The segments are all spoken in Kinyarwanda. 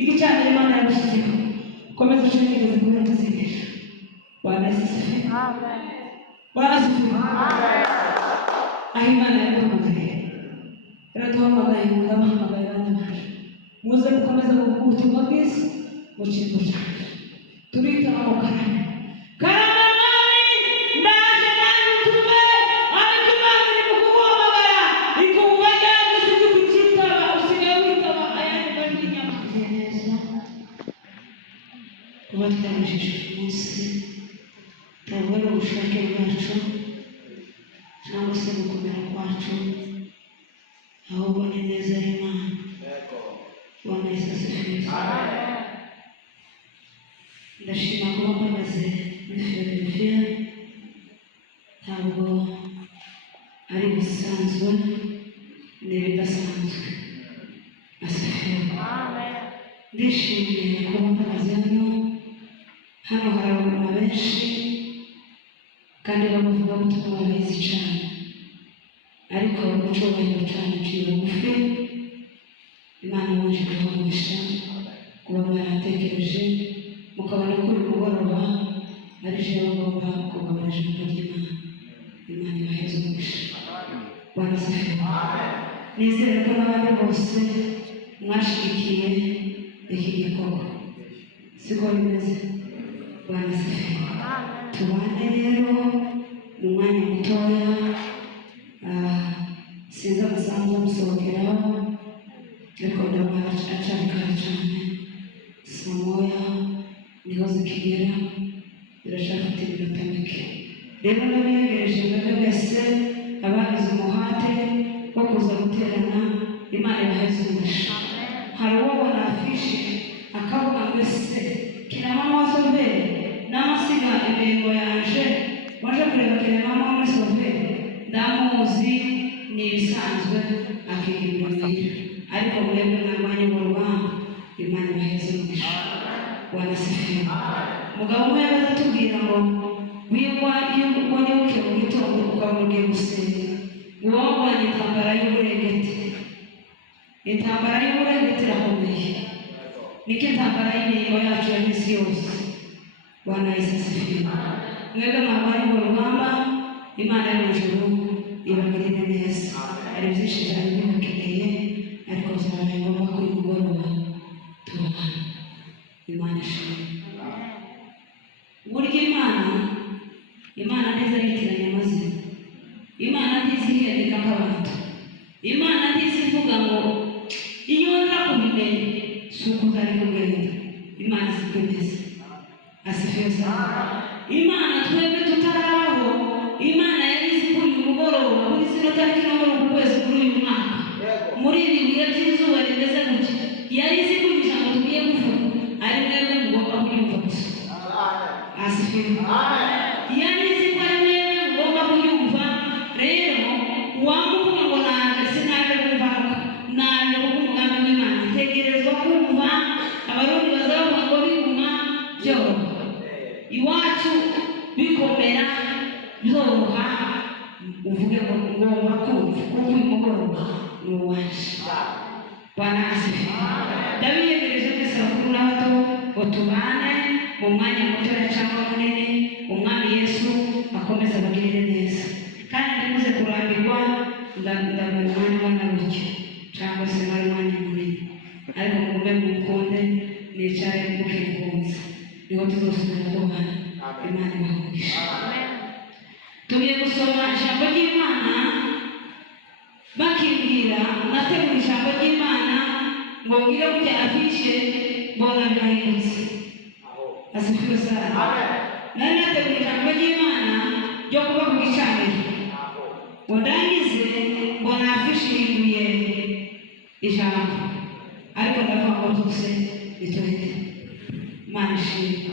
igicaniro Imana yabashyizeho komeza ushishikarize kubera tuzigisha Bwana Yesu asifiwe. Amen. Bwana asifiwe. Amen. Aho Imana yaduhamagaye yaraduhamagaye mudahamagaye abana bacu muze gukomeza kuvuga ubutumwa bwiza mu kigo cyacu turita aho karame kubatanishije umunsi ntabwo ari ubushake bwacu cyangwa se gukomera kwacu ahubwo ni neza y'Imana. Bwana Yesu asifiwe. Ndashima kuba mpagaze muri Philadelphia ntabwo ari bisanzwe ni ibidasanzwe. Asifiwe. Ndishimiye kuba mpagaze hano hari abantu benshi kandi bavuga ubutumwa bwiza cyane ariko umucobahiro cyane uciye bugufi Imana yaje kubahisha kuba mwaratekereje mukabona ko uyu mugoroba ari je bagomba kugaburira ijambo ry'Imana. Imana ibaheze umugisha. Bwana asifiwe. Nizere ko n'abandi bose mwashigikiye iki gikorwa siko bimeze. Bwana asifiwe. Tubane rero mu mwanya mutoya sinzi amasaha musohokeraho ariko ndabona acari kare cyane saa moya niho zikigera birashafite iminota mike rero ndabiyegereje mwebwe mwese abagize umuhate wo kuza guterana Imana ibaheze umugisha. Hari uwo bona afishi akavuga ngo ese kina mama wa Sovere n'amasiga imirimo yanje waje kureba kina mama muri Sovere ndamuzi ni ibisanzwe akigirira ariko mwebwe mwamanye mu rugamba Imana ibaheze umugisha. Bwana asifiwe. Mugabo umwe yaratubwira ngo wigwa iyo ubonye buke mu gitondo ukamugiye gusenga ngo wabonye intambara y'uburengeti. Intambara y'uburengeti irakomeye niko intambara y'imirimo yacu ya minsi yose. Bwana Yesu asifiwe. Mwebwe mwamanye mu rugamba Imana yo mu ijuru ibagirire neza. Hari byinshi cyane bibakeneye ariko byaba ngombwa ko uyu mugoroba tubana. Imana ishimwe. Burya Imana neza yitiranya amazina. Imana ntizihirika nk'abantu. Imana ntizivuga ngo iyo nza kubimenya si uko uzari kugenda. Imana siko imeze. Asifiwe sana. Imana twebwe tutarabaho Imana yari izi kuri uyu mugoroba kuri zino tariki n'umuro ku kwezi kuri uyu mwaka muri ibi bihe by'izuba rimeze gutya yari izi kuri ijambo tugiye kuvuga ari mwebwe mugomba kuryumva gusa. Asifiwe. Yari izi ko ari mwebwe mugomba kuryumva. Rero uwamuvuga ngo naje sinaje kumva naje kuko umugambi w'Imana tegerezwa kumva. Abarundi bazavuga ngo biguma byoroha iwacu bikomera byoroha uvuge ngo ngomba kumva kuko uyu mugoroba ni uwacu. Bwana asifiwe. Ndabiyegereje twese abakuru n'abato ngo tubane mu mwanya mutoya cyangwa munini umwami Yesu akomeza abagirire neza kandi ntimuze kurambirwa ndabona umwanya w'anaruke cyangwa se mwari umwanya munini ariko mugume mukunde nicare mukikunze niho tuzosubira tubana. Imana ibahe. Tugiye gusoma ijambo ry'Imana bakimbwira nategura ijambo ry'Imana ngo ngire kujya afishe mbona birahindutse. Asifiwe sana. Nari nategura ijambo ry'Imana ryo kuba ku gicaniro ngo ndangize mbona afishe ihinduye ijambo ariko ndavuga ngo byose bitohete. Imana ishimwe.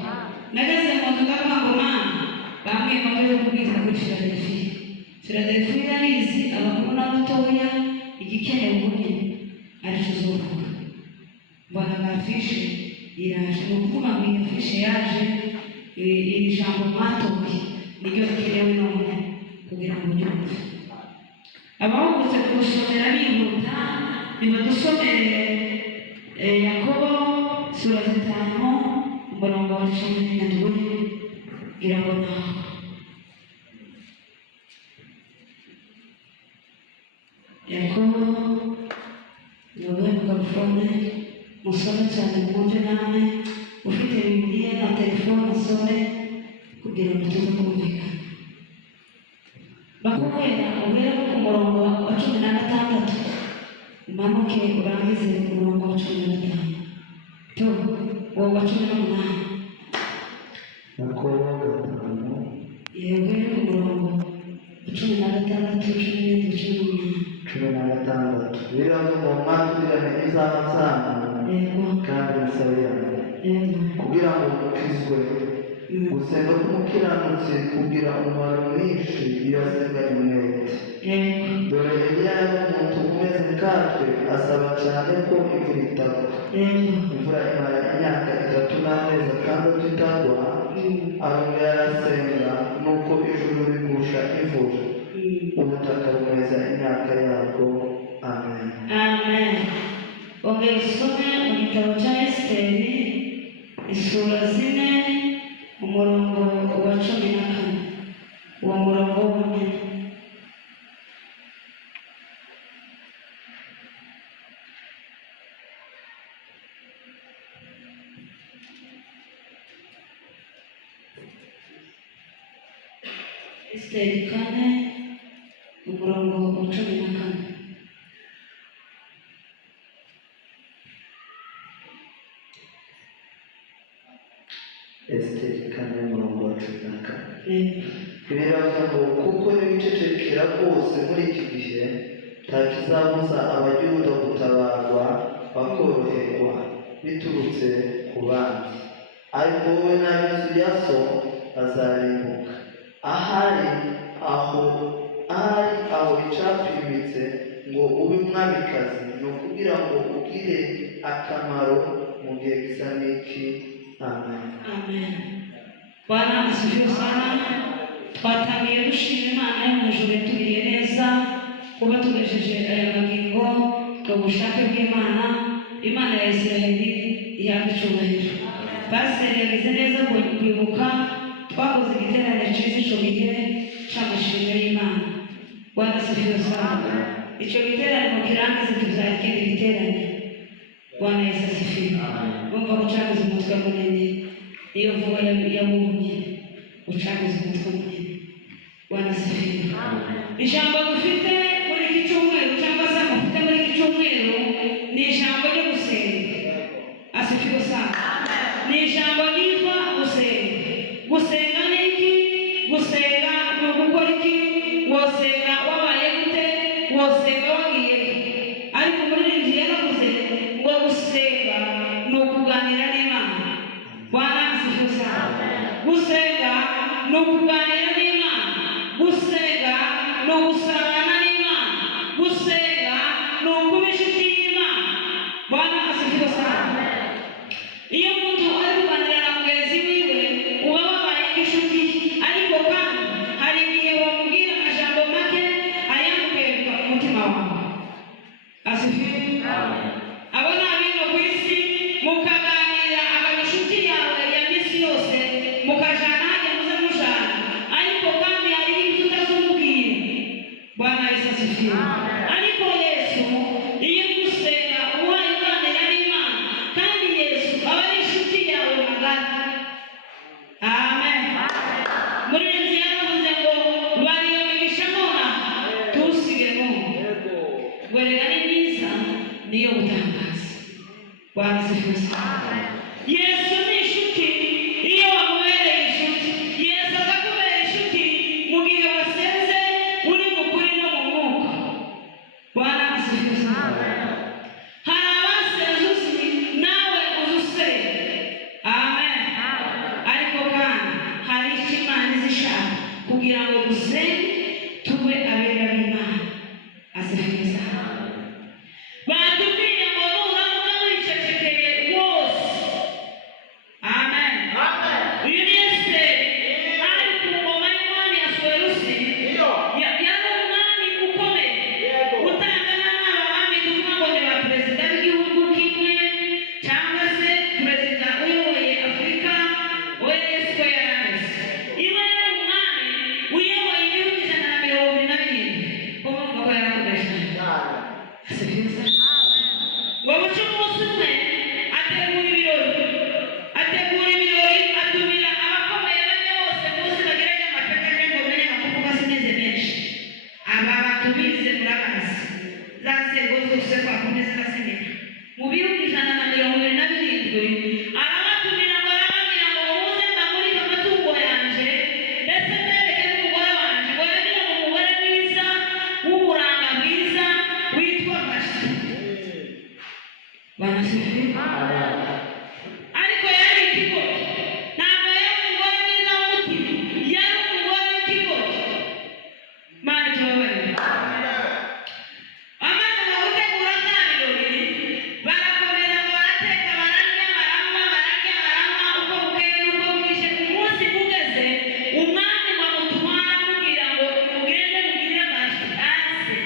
Nageze mu nzu ndavuga ngo Mana bamwe bamaze kubwiriza kuri Philadelphia. Philadelphia yarizi abakuru n'abatoya igikenewe ubunini ariko uzovuga mbona afishe iraje ni ukuvuga ngo iyi afishe yaje iri jambo mwatoye niryo rikenewe none kugira ngo uryumve. Abahugutse kurusomera bihuta nibadusomere Yakobo sura 5 umurongo wa 17 irabona. Yakobo yowe mugafone musome cyane mwumve namwe ufite Bibiliya na telefone usome kugira ngo tuze kumvikana. Bakubwira ubere ku murongo wa 16 umanuke urangize ku murongo wa 15 to uwo wa 18. Yakobo 5 yewe ku murongo wa 16 16 biravuga ngo mwatugirane izaha zanyu kandi musabirane kugira ngo mukizwe. Gusenga k'umukiranutsi kugira umumaro mwinshi iyo asenganye umwete. Dore Eliya y'umuntu umeze nkatwe asaba cyane ko imvura itagwa. Imvura imara imyaka 3 n'amezi 6 itagwa. Arongera arasenga nuko ijuru rigusha imvura, ubutaka bumeza imyaka yabwo. Amen. Amen. Ongera usome mu gitabo cya Esiteri isura 4 umurongo wa 14 uwo murongo wonyine. Esiteri 4 umurongo wa 14. Esiteri 4 umurongo wa 14. Biravuga ngo kuko n'ibicecekera rwose muri iki gihe nta kizabuza abayuda gutabarwa bakoroherwa biturutse ku bandi, ariko wowe n'ab'inzu ya so bazarimbuka. ahari aho icapfimitse ngo ube umwamikazi ni ukugira ngo ugire akamaro mu gihe gisa n'iki. Amen. Amen. Bwana asifiwe sana. Twatangiye dushima Imana yo mu ijuru yatugiriye neza kuba tugejeje aya magingo ku bushake bw'Imana. Imana ya Isiraheli ihabwa icyubahiro. Pasiteri yagize neza kwibuka twakoze igiterane cyiza icyo gihe cy'amashimwe y'Imana. Bwana asifiwe sana. Icyo giterane mu kirangiza tuzakira ikindi giterane. Bwana Yesu asifiwe. Umva gucaguza umutwe munini iyo vuba yamubunye ucaguza umutwe munini. Bwana asifiwe. Ijambo dufite muri iki cyumweru cyangwa se mufite muri iki cyumweru ni ijambo ryo gusenga. Asifiwe sana. Ni ijambo ryitwa gusenga. Gusenga ni iki? Gusenga ni ugukora iki? Wosenga wabaye gute? Wosenga wagiye ariko umuririmbyi yaravuze ngo gusenga ni ukuganira n'Imana. Bwana asifiwe sana. Gusenga ni ukuganira n'Imana. Gusenga ni ugusabana n'Imana. Gusenga ni ukuba inshuti y'Imana. Bwana asifiwe sana. Iyo umuntu ari kuganira na mugenzi wiwe uba wabaye inshuti, ariko kandi hari igihe wamubwira amajambo make ayamukereka umutima wawe. Asifiwe. Abo ni abino ku isi mukaganira akaba inshuti yawe ya misi yose mukajana hajya muze mujana, ariko kandi hari ibyo utazumubwira. Bwana Yesu asifiwe. Ariko Yesu iyo gusenga uhaye uganira n'Imana kandi Yesu aba ari inshuti yawe magana. Amen. Muririmbyi yaravuze ngo bariyomegesha nona tusige none werera ni mwiza niyo gutangaza. Bwana asifiwe sana. Yesu ni inshuti iyo wamubereye inshuti. Yesu azakubera inshuti mu gihe wasenze uri mu kuri no mu mwuka. Bwana asifiwe sana. Hari abasenze uzi nawe uzusenga. Amen. Ariko kandi hari icyo Imana izishaka kugira ngo dusenge tube abera b'Imana. Asifiwe sana. Batubwiye ngo nuramuka wicecekeye rwose nzego zose twakomeza basemera mu bihugu 127 arabatumira ngo arababwira ngo muze mbamurike amatungo yanje ndetse mbereke n'umugore wanje ngo yagira ngo umugore mwiza w'uburanga bwiza witwa Vashti. Banasifiwe. Ariko yari ikigoryi, ntabwo yari umugore mwiza w'umutima, yari umugore w'ikigoryi. Mana tubabarire. Amaze gutegura bya birori barakomeza ngo barateka bararya baranywa uko bukeye n'uko bwije. Umunsi ugeze umwami bamutuma aramubwira ngo mugende mubwire Vashti aze.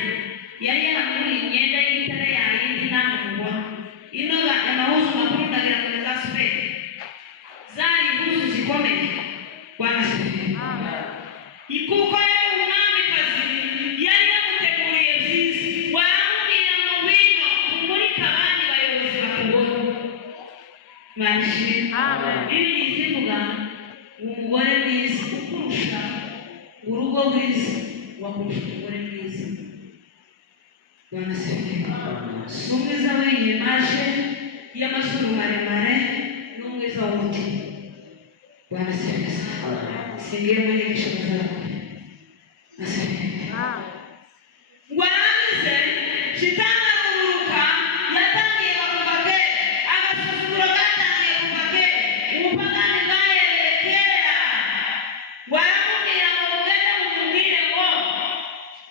Yari yaramuriye imyenda y'igitare yayindi namubwa inoga amahuzu makuru ndagira ngo nazasubire zari impuzu zikomeye. Banasifiwe. Kuko yari umwamikazi yari yamuteguriye byiza. Waramubwira ngo ngwino umurike abandi bayobozi bakubona. Banasifiwe. Bibiliya ivuga umugore mwiza ukurusha urugo rwiza wakurusha umugore mwiza. Banasifiwe. Si umwiza w'iyimaje y'amazuru maremare n'umwiza w'umutima. Banasifiwe. Singiye muri gishoboza bakora. Banasifiwe. Warangize shitani aguruka yatangiye kuva kera, agasuzuguro gatangiye kuva kera, ubupagani bwahereye kera. Waramubwira ngo mugende mumubwire ngo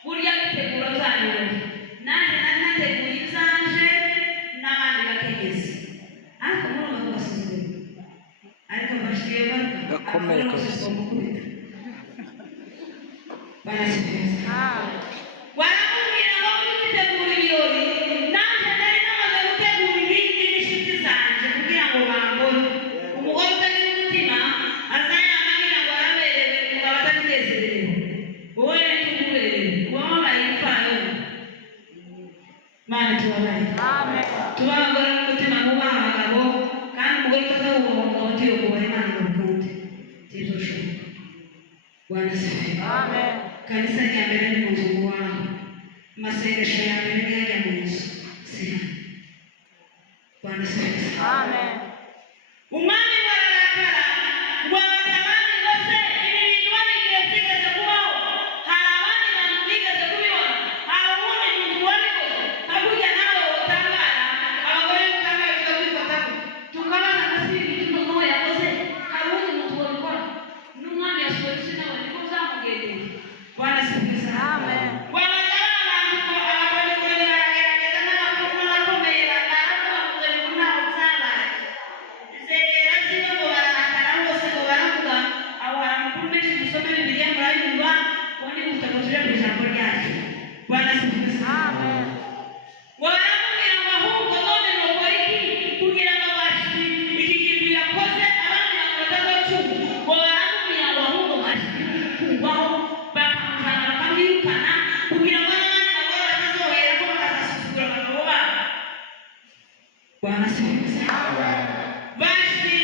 burya bitegura bya birori nanjye nari nateguye izanje n'abandi bakegeze. Ariko murumva ko basuzugura. Ariko Vashti gakomeye kabisa. Banasifiwe. Waramubwira ngo bitegura ibirori nanjye nari namaze gutegura ibindi n'inshuti zanje kugira ngo bambone. Umugore utagira umutima azayamabwira ngo araberewe umugabo atabinezerewe. Wowe rero tumuberewe uwababaye gupfayo. Mana tubabarire. Tuba abagore n'umutima mubaha abagabo kandi umugore utazabubaha umugabo utiyokubaha Imana ngo bikunde ntibizoshoboka. Banasifiwe. Kanisa rya mbere ni mu nzu iwawe, amasengesho ya mbere ni ajya mu nzu sina. Banasifiwe. Umwami bararakara ngo abaza abandi ngo se ibi bintu barigiye byigeze kubaho? Hari abandi bantu bigeze kubibona? Hari uwundi muntu wabikoze? Hakurya nawe utangara abagore mutangaye tukabifataho tukabaza ngo si ibi bintu n'uwo yakoze hari uwundi muntu wabikora? N'umwami yashoboye isi nawe niko byamugendeye. Banasifiwe. Wabaza abantu ngo abakonikoni baragerageza n'abakuru n'abakomeye bakaravuga ngo ibintu ntaho byabaye. Zegera zino ngo bararakara bose ngo baravuga abo hari amakuru menshi musome Bibiliya murayumva ubundi gutaka tuje ku ijambo ryacu. Banasifiwe. Waramubwira ngo ahubwo none nokora iki kugira ngo Vashti iki kintu yakoze abandi bantu batazacunga? Ngo baramubwira ngo ahubwo Vashti kubaho bakamujyana bakamwirukana kugira ngo n'abandi bagore batazohera ko bakazasuzugura abagabo babo. Banasifiwe. Vashti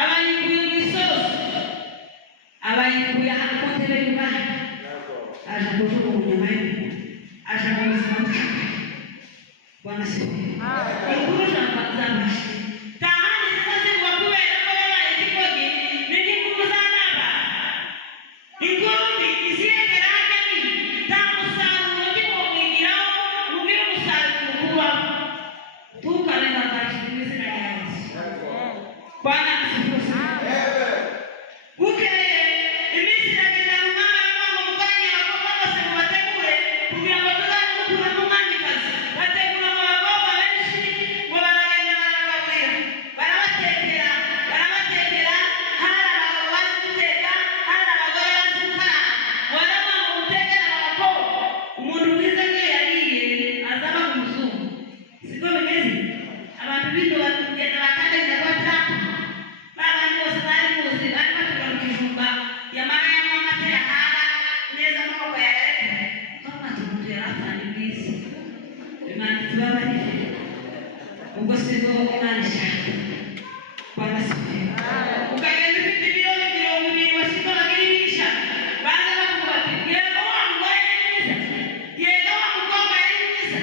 abayikuye mu isosi, abayikuye ahantu ku ntebe y'umwami, aje kujugunya inyama y'umuntu, aje mu buzima bushaka. Banasifiwe. Inkuru za Vashti tahandi zitazirwa kubera ko yabaye ikigoryi n'inkuru za Nabali. Inkuru mbi iziyegera hajya nini nta musaruro kikomwigiraho ubwire umusaruro ukubaho. Tukabe nka Vashti mu izina rya Yesu. Banasifiwe. Bukeye iminsi iragenda umwami aravuga ngo mukoranye abakobwa bose mubategure kugira ngo tuzaze gukuramo umwamikazi. Bategura ngo abakobwa benshi ngo baragenda barabagaburira barabatekera hari abagabo bazi guteka hari abagore bazi gukaranga. Baravuga ngo mutekere abakobwa umuntu mwiza nk'iyo yariye azaba ku muzungu. Siko bimeze? Abantu bino bagenda bakandagira kwa Trump babandi bose bari muzi bari batura mu kijumba yamara yanywa amata yahaga neza amaboko yayarekura ukavuga ati umuntu yarafanye bwiza. Imana itubabarire ubwo sizo Imana ishaka. Banasifiwe. Ukagenda ufite ibiro 20 wasiga bagira ibirisha baza bakuvuga ati yego wa mugore yari mwiza, yego wa mukobwa yari mwiza,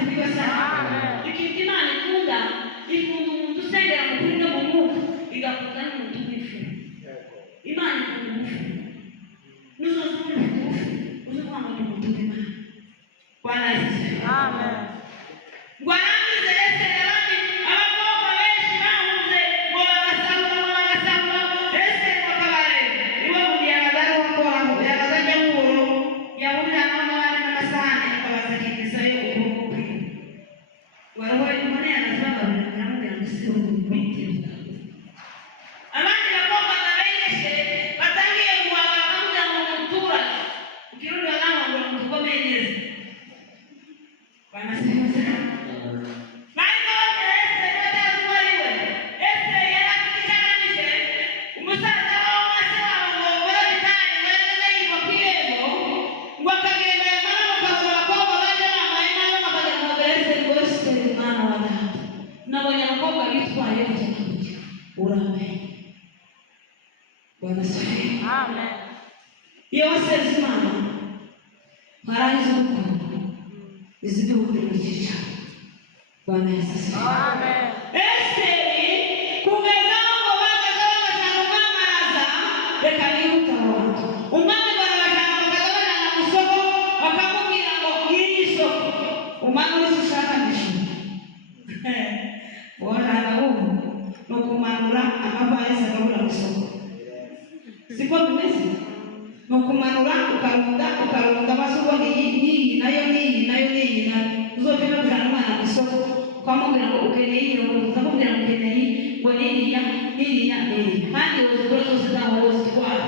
asifiwe sana. Ikintu Imana ikunda umuntu usengera mu kuri no mu mwuka igakunda n'umuntu w'ifu. Imana ikunda umufu. Nuzoza muri umufu uzuvuga ngo ni umuntu w'Imana. Bwana asifiwe. Amen. Warangize ese abandi abakobwa benshi bahunze ngo bagasahura ese bakabare niwe mu yagazari wakoraho yagazajya muro yahurira n'abandi n'amasahani akabazakikizayo ukuboko kwiwe warawe imana yanazababira aramubwira ngo si ubwite abandi bakobwa babenyeshe batangiye guhaga bakamubwira ngo mutura ukirundwa nawe ngo mutukomeye neza banasifuza Amen. Iyo waseze Imana mwarangiza urukundo izindi ubukurikira Bwana Yesu asifiwe. Amen. Esiteri kugeza ngo bagashaka kumwamaraza reka nihuta abantu umwami barabashaka bakagabana na musoko bakamubwira ngo iri soko umwami wese ushaka ndishima waraga ubu no kumanura amavarisi akabura mu isoko siko bimeze no kumanura ukarunda amasoko n'iyi nayo uzopima kujana umwana mu isoko ukamubwira ngo ukeneye iyo ukamubwira ngo ukeneye ngo n'iriya kandi uzikora zose zaho wose itwara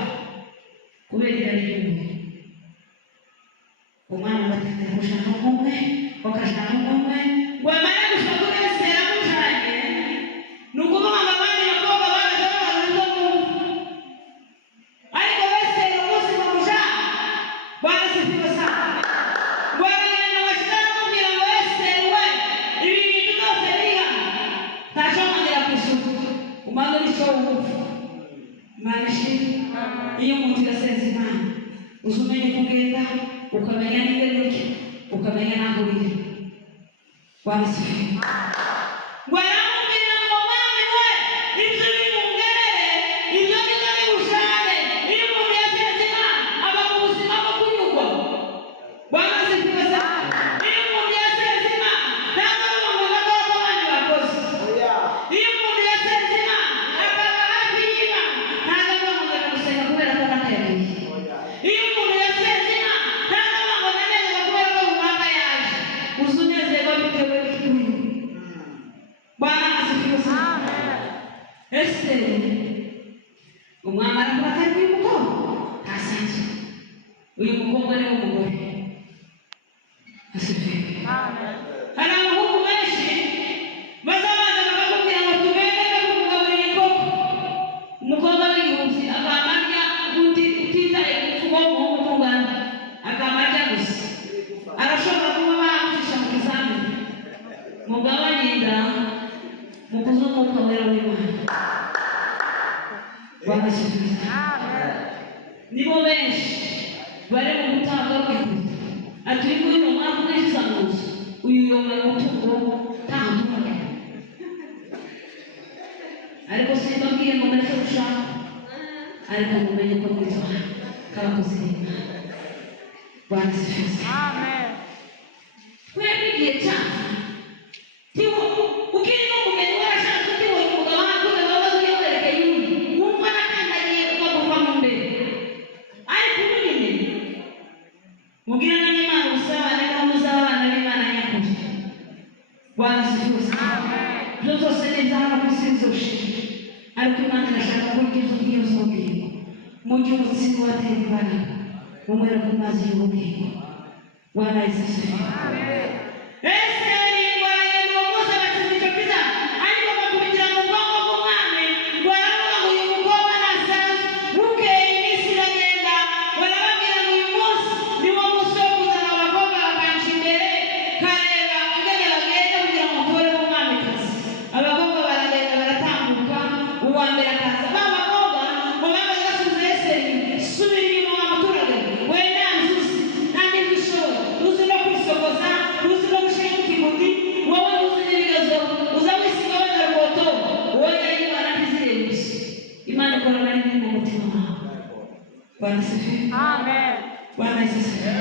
kubera irari ry'umubiri umwana bategeka gushaka umwe bakashaka umwe ngo amare gushaka kuri wese yaramujanye ni ukuvuga ngo abandi bakobwa bagaza babaruza mu ariko wese umunsi bamujana barasifiwe sana ngo aragenda bashira bamubwira ngo wese we ibi bintu byose biriha ntaco mwongera kw'isuku umwana urico wumva Imana ishimwe. Iyo umuntu yasenze Imana uzi umenya uko ugenda ukamenya n'ibyo ukamenya n'aho uri warasifiwe ngo aramubwira ngo mwami we ibyo bimungerere ibyo nizo nibushane iyo umuntu yasenze Imana aba mu buzima bwo kunyurwa warasifiwe sana iyo umuntu yasenze Imana ntabwo ari umuntu agakora ko abandi bakoze iyo umuntu yasenze Imana akaba hafi y'Imana ntabwo ari umuntu gusenga kubera ko nakayagiye iyo umuntu yasenze Imana ntabwo ari umuntu anezerwa kubera ko runaka yaje uzi unezerwa bitewe n'ikuri Bwana asifiwe sana. Esiteri umwami aravuga ati uyu mukobwa ntasanzwe uyu mukobwa ni umugore asifiwe. Hari abahungu benshi bazabaza bakakubwira ngo tubende kukugaburira inkoko umukobwa w'igihumbi akamarya utitaye ku mvugo w'umuhungu utungana akamarya gusa arashobora kuba bamucisha mu kizamini mugabanye inda mukuze umwuka wera w'Imana barasifiwe. Nibo benshi bari mu gutanga kwikuta ati uyu nguyu ni umwaka umwishyuza mu nzu uyu yomara umutungo ntamutungo ariko simbabwiye ngo mureke gushaka ariko mumenye ko mwitwa k'abakozi b'Imana barasifiwe. Twebwe igihe cyacu ukiri n'umugeni warashatse utiwoye umugabo wakuze wabaze ujya werekeye undi wumva nakandagiye ukaguva mu mbere ariko ubu nyine mugirana n'Imana ubusabane n'aho muzaba abana b'Imana nyakuri barasifiwe sana. Ibyo byose ni iby'ahantu ku isi bizoshira ariko Imana irashaka ko ibyiza ubwiza ubugingo mu gihe umutsima watera imbaraga umwera ku mazi y'ubugingo Bwana Yesu asifiwe. Esiteri ngo aragenda uwo munsi abakiza icyo kiza ariko bakubitira mu bwonko bw'umwami ngo aravuga ngo uyu mukobwa ntasanzwe bukeye iminsi iragenda barababwira ngo uyu munsi ni wo munsi wo kuzana abakobwa bakanca imbere kareba ingene bagenda kugira ngo mutoreho umwamikazi abakobwa baragenda baratambuka uwa mbere akaza ba bakobwa ngo bamaze basubiza Esiteri subira inyuma wa muturage we nta nzuzi nta n'ibyo ushoboye uzi no kwisokoza uzi no gushyira mu kiguru Bwana asifiwe. Amen. Bwana asifiwe.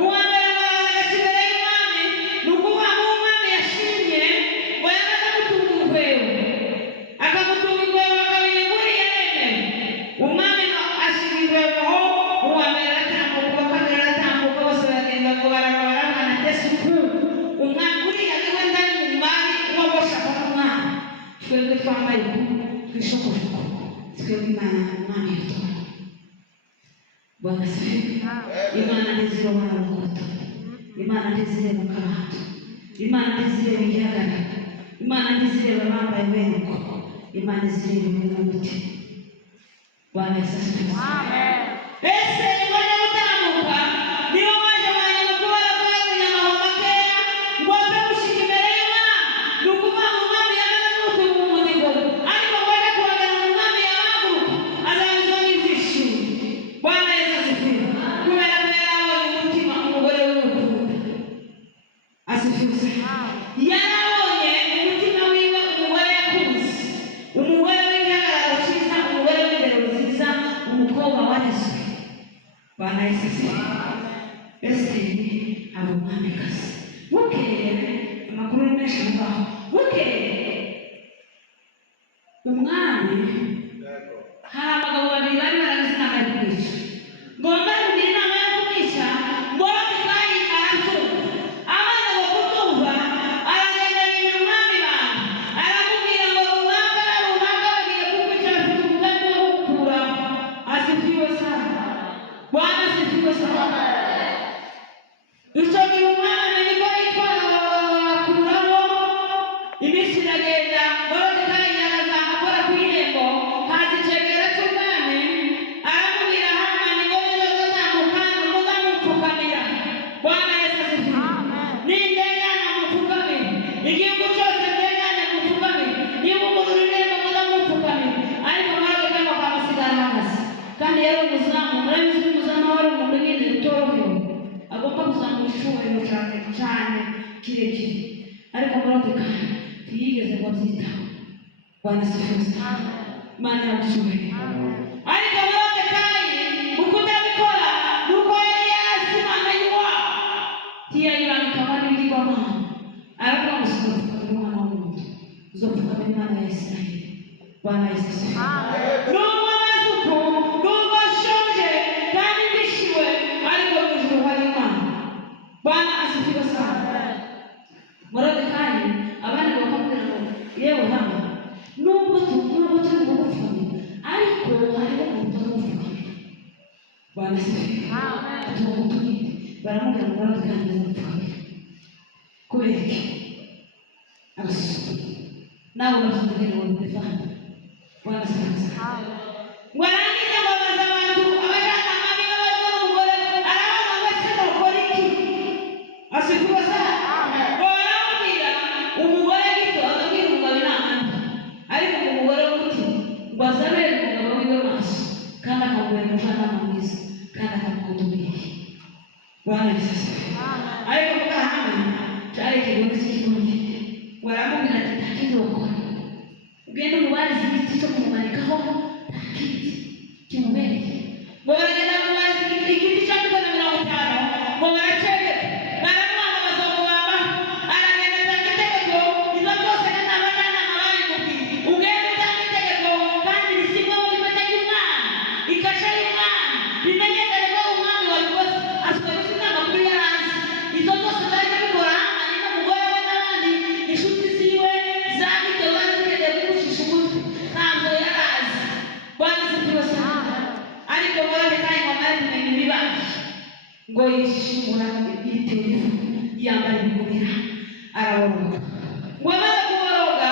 Uwambere baragakibere y'umwami nukuvuga ngo umwami yashimye ngo yamaze gutunga urwego akamutunga urwego akabiyeguriye yemewe. Umwami ashira urwego uwambere aratambuka uwa kabiri aratambuka bose baragenda ngo barabana ndetse umwami uriya niwe ndani mu mwami waboshaga n'umwami. Twebwe twambaye twishokojoko twebwe Imana umwami yatora. Bwana asifiwe. Imana ntizireba amavuta, Imana ntizireba akabantu, Imana ntizireba igihagararo, Imana ntizireba abambaye benuko, Imana izireba umuti. Bwana asifiwe. Amen. Ese imana gutambuka niyo waje mwanya kubara kwa nyamahoro makeya ngo ape gushika imbere y'Imana nukuvuga ngo umwami yamaze gutunga umudigo ariko ngo aje kuhagana umwami yahaguruka azabizwa n'ibyishimo. Bwana Yesu asifiwe. Kubera ko yarabonye umutima umugore w'urukundo. Asifiwe. Yarabonye umutima wiwe umugore yakunze, umugore w'igihagararo cyiza, umugore w'indero nziza, umukobwa warezwe. Bwana Yesu asifiwe. Esiteri aba umwamikazi. Bukeye amakuru menshi avugaho. Bukeye umwami hari abagabo babiri bari baragize inama yo kumwica. Ngo bamare kugira inama yo kumwica ngo Moridekayi arabyumva. Amaze kubyumva aragenda abibwira umwami bantu aramubwira ngo runaka na runaka bagiye kukwica bafite umugambi wo kugukuraho. Asifiwe sana. Bwana asifiwe sana. Icyo gihe umwami amenye ko yitwara bakuraho. Iminsi iragenda Moridekayi araza akora ku irembo haza icegera cy'umwami aramubwira Hamani ngo nizozatambuka muzamupfukamira. Bwana Yesu asifiwe. Nindengana mupfukamire, igihugu cyose ndengane mupfukamire, nimugurura irembo muzamupfukamire. Ariko Moridekayi bakamusigara hagati kandi yari umuzamu. Murabizi umuzamu wari umuntu nyine utorohewe agomba kuzamura icyubahiro cyane cyane kirekire, ariko Moridekayi ntiyigeze ngo abyitaho. Bwana asifiwe. Imana yamucyubahiro. Ariko Moridekayi uko utabikora nuko yari yarazi Imana y'iwabo ntiyayibangikanywa n'ibigirwamana. Aravuga ngo sinzopfukamira umwana w'umuntu, nzopfukamira Imana ya Isirayeli. Bwana Yesu asifiwe. Nubwo amaze uko, nubwo ashonje kandi mbishiwe, ariko mu ijuru hari Imana. Bwana asifiwe sana. Moridekayi abandi bakamubwira ngo yewe hano nubwo turi kugupfukamira ariko hariho umuntu utagupfukamira. Bwana asifiwe. Tumutumire baramubwira ngo Moridekayi ntazapfukamira. Kubera iki? Abasuzugura. Nawe urasuzugura ngo bidefanda. Bwana asifiwe. Ngo arangize ngo abaza abantu abajyanama biwe barimo n'umugore arabaza ngo ese mukora iki? Asifiwe sana. Ngo baramubwira umugore gito azabwira umugabo inama mbi, ariko umugore w'umutima ngo azabere umugabo wiwe maso kandi akamubera umujyanama mwiza kandi akamukunda ubwenge. Bwana Yesu asifiwe. Ariko kuko Hamani cyari ikigozi cy'ikigozi ngo aramubwira ati nta kindi wakora, ugenda umubariza igiti cyo kumumanikaho nta kindi kimubereye. Ngo baragenda bamubariza igiti cya mikono 50 ngo baracegeka baramwanga bazamubambaho. Aragenda atanga itegeko izo zose kandi abajyanama babimubwiye ugenda utanga itegeko kandi risigwa mu gifata cy'umwami ikasha y'umwami bimenyekane ko umwami wabikoze. Asigaye afite amakuru yarazi. Izo zose zari kubikora Hamani n'umugore we n'abandi inshuti ziwe zabitewe bari zikeneye kumucisha umutwe ntabwo yarazi. Bwana asifiwe sana. Ariko Moridekayi ngo amare kumenya ibibaye ngo yishimura yitera ivu yambara ibigunira araboroga. Ngo amaze kuboroga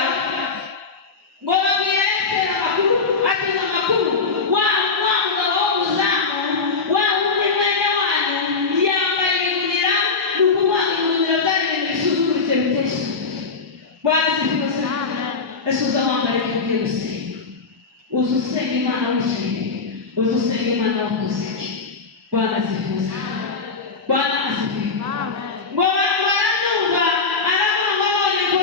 ngo babwire Esiteri amakuru atiza amakuru wa mugabo w'umuzamu wa wundi mwene wanyu yambaye ibigunira ni ukuvuga ngo ibigunira byari ibintu bisuzuguritse bitesha. Bwana asifiwe sana. Ese uza wambara ibigunira gusenga, uza usenga Imana wicaye, uza usenga Imana wakoze iki? Bwana asifiwe sana. Bwana asifiwe. Ngo barabyumva aravuga ngo abonye ko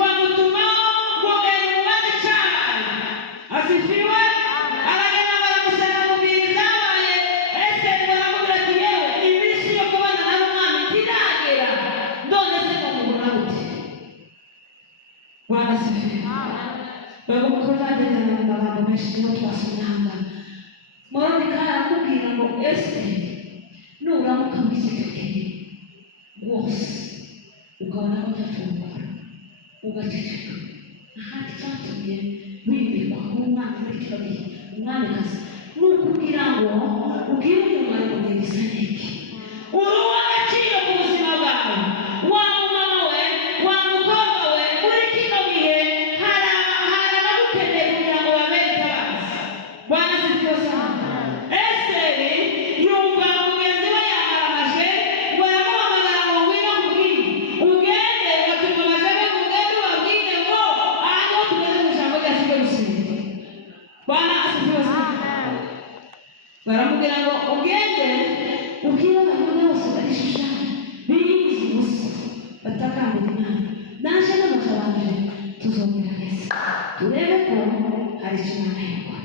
wamutumaho ngo genda umubaze icyabaye. Asifiwe. Aragenda baramusanga mu bintu byabaye Bwana asifiwe. Baba mukundana n'abantu benshi nibo twasomanga. Moridekayi arakubwira ngo Esiteri nuramuka wicecekeye rwose ukabona ko ntacumubara ugaceceka ahandi cyatumye wimikwa nk'umwana muri kino gihe umwamikazi ni ukubwira ngo ubwire umuntu ari kugenda isa n'iki uri uw'agaciro ku buzima bwawe wa mumama we wa mukobwa we muri kino gihe hari abagukeneye kugira ngo babere itabazi. Bwana asifiwe sana. Esiteri yumva mugenzi we yamaramaje ngo aramuhamagara ngo ngwino nkubwire ugende ugatuma abajene ngo ugende ubabwire ngo aha niho tugeze mu ijambo ryacu ryo gusenga. Bwana asifiwe sana. Baramubwira ngo ugende ubwire abagore bose barishushanya biyuzuza ubusa batakambira Imana naje n'abagabanje tuzongera neza turebe ko hari icyo Imana yakora.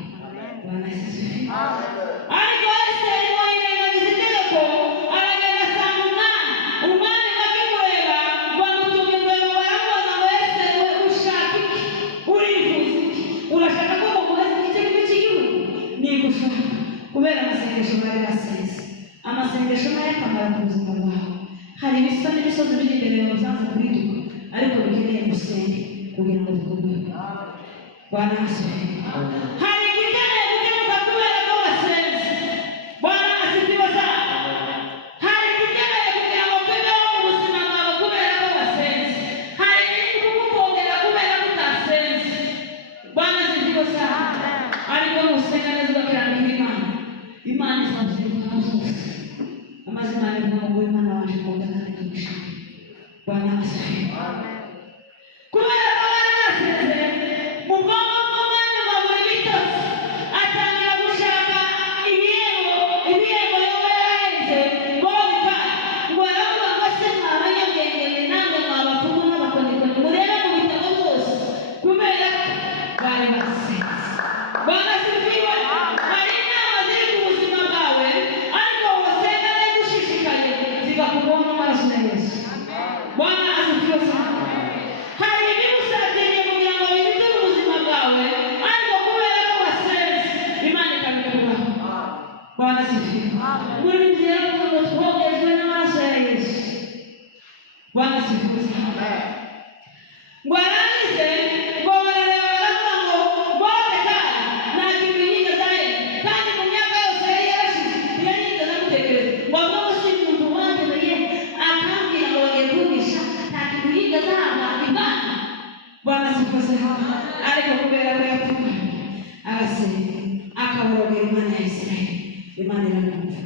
Bwana asifiwe. Ariko Esiteri yirengagiza itegeko aragenda asanga umwami bakimureba bamutunga imbere baramubaza ngo Esiteri we ushaka iki urifuza iki urashaka ko muguheza igice kimwe cy'igihugu niba ushaka kubera amasengesho bari basenze. Amasengesho nayo akamara ku buzima bwawe. Hari ibisa n'imisozi biri imbere yawe uzaza kuriduka ariko bikeneye gusenge kugira ngo bikorwe. Bwana asifiwe. Hari igikeneye gukemuka kubera ko wasenze. Bwana asifiwe sana. Hari igikeneye kugira ngo ubeho mu buzima bwawe kubera ko wasenze. Hari ibindi kugukongera kubera ko utasenze. Bwana asifiwe sana. Ariko musenga neza ugakiranukira Imana. Imana izabyibuka zose. Amazina y'Imana ngo Imana waje kundana n'ikabishaka. Bwana asifiwe. Kubera ko bari basenze mu bwonko bw'umwami babura ibitotsi atangira gushaka ibihembo yoba yarahenze Moridekayi ngo aravuga ngo se mwabanyabwenge namwe mwabapfumu n'abakonikoni murebe mu bitabo byose kubera ko bari basenze. Bwana asifiwe. Hari inama ziri ku buzima bwawe ariko wasenga neza ushishikaye zigakubona amaraso ya Yesu. Bwana asifiwe sana. Hari ibigusatiriye kugira ngo bihindure ubuzima bwawe ariko kubera ko wasenze Imana ikabikuraho. Bwana asifiwe. Muri nzira ngo twogejwe n'amaraso ya Yesu. Bwana asifiwe sana. Ngo arangize ngo barareba baravuga ngo Moridekayi nta kintu yigeze areba kandi mu myaka yose yari yarashize yari yigeze amutekereza ngo avuga ngo si umuntu wanjye akambwira ngo bagiye kumvisha nta kintu yigeze ahabwa Imana. Bwana asifiwe sana. Ariko kubera ko yapfuye agasenga akaborogera Imana ya Isirayeli Imana iramwumva.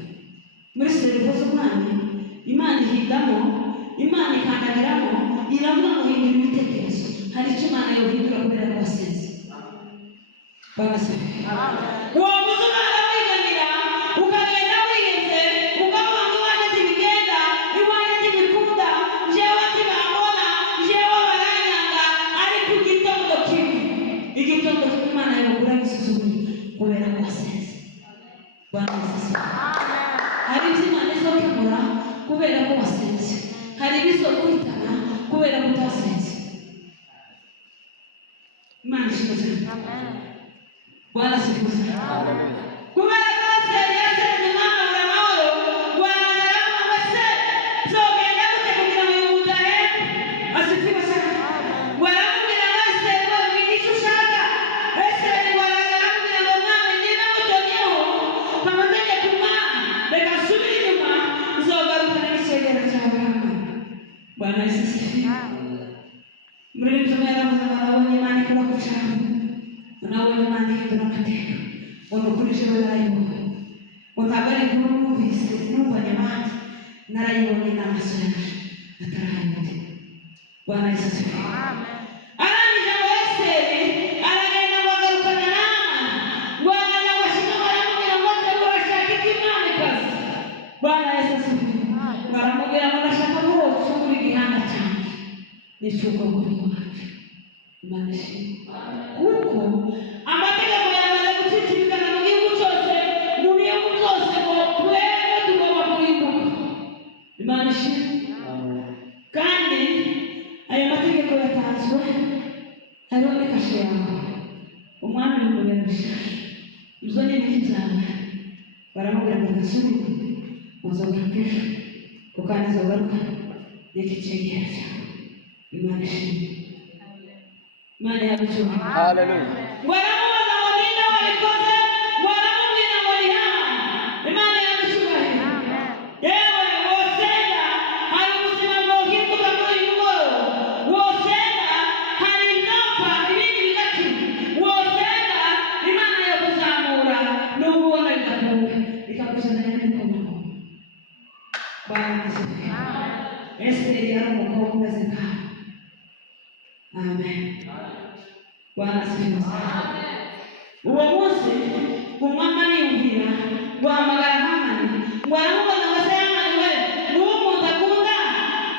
Muri serivisi z'umwami Imana ihindamo Imana ikandagiramo iravuga ngo hindura ibitekerezo. Hari icyo Imana yohindura kubera ko wasenze. Bwana asifiwe. Wabuze umwana wiganira ukagenda wiyenze ukavuga ngo iwanjye ntibigenda iwanjye ntibikunda njyewe ntibambona njyewe baranyanga ariko igitondo kimwe Imana yabukura gisuzumye kubera ko wasenze. Bwana asifiwe. Hari ibyo Imana izokemura kubera ko wasenze. Hari ibizoguhitana kubera ko utasenze. Imana ishimwe sana. Bwana asifiwe sana. Kubera ko Esiteri yasenze Imana abura amahoro Bwana aravuga ngo se nzogenda gute kugira ngo uyu muntu ahembe. Asifiwe sana. Baramubwira ngo Esiteri we mbwira icyo ushaka. Esiteri baramubwira ngo mwami niba mutonyeho nkamategeko umwami reka nsubire inyuma nzogarukana n'icegera cyawe hamwe. Bwana asifiwe. Muri ibyo mwaravuze ngo nabonye Imana ikora ku cyaro nabonye Imana ihindura amateka ngo nukurije we narayibonye ngo ntabwo ari inkuru numvise numvanye abandi narayibonye n'amaso yaje atarahanyuze. Bwana asifiwe. Arangije ngo Esiteri aragenda ngo agarukana n'Amani ngo aragenda ngo ashike baramubwira ngo urashaka iki mwamikazi. Bwana asifiwe. Baramubwira ngo ndashaka ko wocungura igihanga cyanjye n'icy'ubwoko bwacu. Imana ishimwe. Kuko amategeko yamaze gucicikana mu gihugu cyose mu bihugu byose ngo twebwe tugomba kurimbuka. Imana ishimwe. Kandi ayo mategeko yatanzwe hariho n'ikashe yawe umwami w'umuremusha ibyo ni ibiki byawe baramubwira ngo gasubire uzogaruka ejo kuko anizogaruka n'iki cyegera cyawe. Imana ishimwe, Imana yabicuye. Hallelujah. Waramubaza ngo ninde wabikoze, waramubwira ngo ni Hamani. Imana yabicuye. Yewe wosenga hari ubuzima bwohinduka muri uyu mugoroba. Wosenga hari ibizapfa ibindi bigakira. Wosenga Imana yo kuzamura nubwo ubona bidakunda ikakuzanira n'ibikomoka. Bwana Esiteri yari umukobwa umeze nkawe. Amen. Bwana asifiwe. Uwo munsi umwami ariyumvira guhamagara Hamani ngo aramubona ngo se Hamani we n'uwo muntu akunda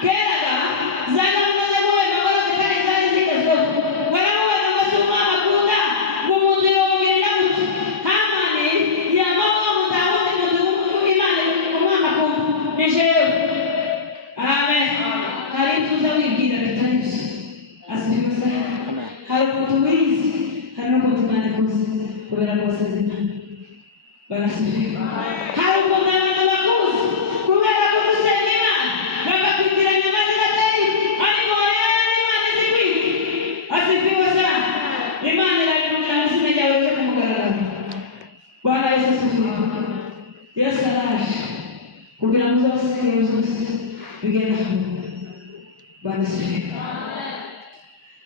keraga zaga mumaze ngo wenda Moridekayi zari zigezweho. Baramubona ngo se umwami akunda ngo umuntu yomugirira gutya. Hamani yamavuga ngo nta wundi muntu Imana umwami akunda ni jewe. Amen. Hari ibyo uza wibwira bitari byo. Asifiwe sana. Hari umuntu wize hari n'umuntu Imana ikuze kubera ko wasenze Imana. Barasifiwe. Hari umuntu abantu bakuze kubera ko dusenga Imana bakakwitiranya amazina atari ariko hariho Imana izi kwita. Asifiwe sana. Imana irabibwira ngo izina ryawe rije ku mugaragaro. Bwana Yesu asifiwe. Yesu araje kugira ngo uzabasigaye zose bigenda hamwe. Bwana asifiwe.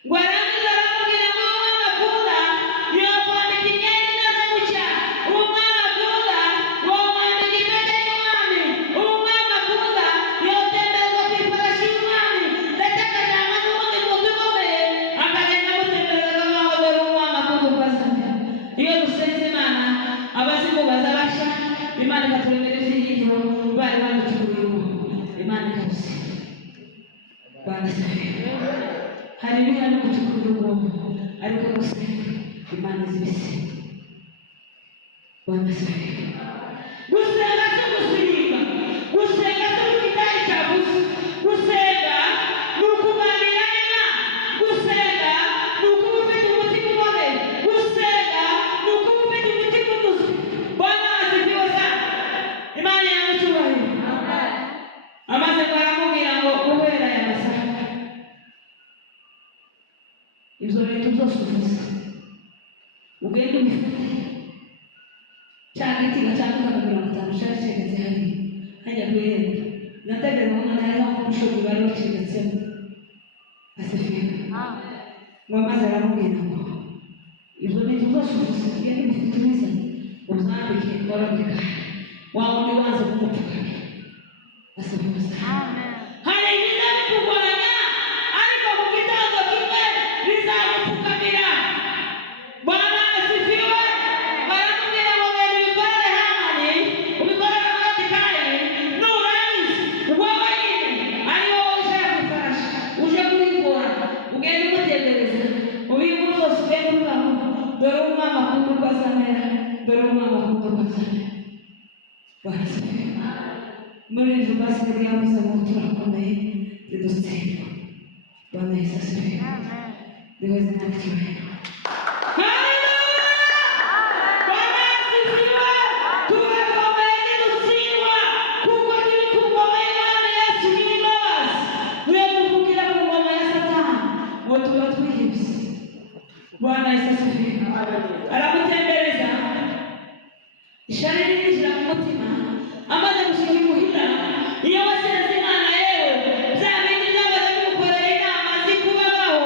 Ngo arangiza aramubwira ngo umwami akunda yokwambika imyenda imeze gutya. Umwami akunda wamwambika impeta y'umwami. Umwami akunda yotemberezwa ku ifarashi y'umwami ndetse akajyanwa n'ubundi muntu ukomeye akagenda amutembereza nk'aho dore umwami akunda ukazana. Iyo dusenze Imana abazimubaza basha Imana ikaturemera ibyiringiro bari baducukuriyeho Imana ikabusiga. Bwana asifiwe. Hari ibiri no gucukura ubwonko ariko gusenga Imana izibise. Bwana asifiwe. Gusenga si gusirimba, gusenga si ukidari cyabuze, gusenga ni ukuganira n'Imana, gusenga ni ukuba ufite umutima uboneye, gusenga ni ukuba ufite umutima unyuzwe. Bwana asifiwe sana. Imana yamucyubahiro. Amaze baramubwira ngo guhera aya masaha ibyo bintu byose uvuze ugende ubifate. Cya giti gacanga 50 cyari cyegetse hariya hajya guhera nategereje ngo nariho umushobozi bari bakigetsemo. Asifiwe. Ngo amaze aramubwira ngo ibyo bintu byose uvuze ugende ubifate ubizane uzambike Moridekayi wa wundi wanze kumupfukamira. Asifiwe sana. Hari ibiza bikugoranya ariko mu gitondo kimwe bizagupfukamira. Bwana asifiwe. Baramubwira ngo genda ubikorere Hamani ubikorere Moridekayi nurangiza wowe nyine ari wowe wicara ku ifarashi uje kurivura ugenda umutegereza ubintu byose ugenda uvuga ngo dore umwami akunda uko azamera, dore umwami akunda uko azamera. Bwana asifiwe. Muri ibyo basigaye yavuze ngo turakomeye ridutsinda. Bwana Yesu asifiwe. Niwe zina ry'icyubahiro. Haleluya! Bwana asifiwe. Turakomeye ntidutsindwa kuko turi ku ngoma y'Umwami Yesu n'imbabazi. Niyo tuvugira ku ngoma ya Satani ngo tuba twihebye. Bwana Yesu asifiwe. Aramutembereza ishari rinjira mu mutima. Amaze gushika imuhira iyo wasenze Imana yewe bya bindi byabaza bimukorera inama zikubabaho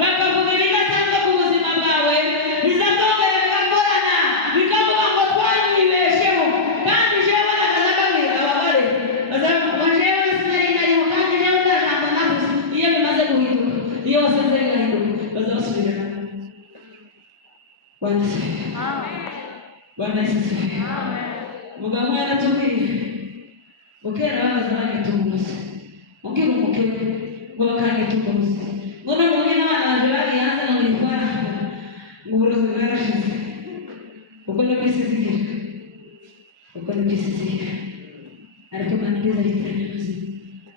bakavuga ibidatanga ku buzima bwawe bizatongera bigakorana bikavuga ngo twanyibesheho kandi jewe nakazakabwira abagore bazavuga jewe sinari nariho kandi jewe nta jambo navuze. Iyo bimaze guhinduka iyo wasenze bigahinduka bazabasubirana. Bwana asifiwe. Bwana asifiwe. Mugabo yaratubwiye ukera babaza bagitumuza ubwira umukebe ngo bakagitumuza ngo n'ubundi n'abana baje bari hanze ngo nifara ngo uburozi bwarashize. Uko ni kwisi zigira, uko ni kwisi zigira, ariko Imana igeze ahitiranya ubuzima.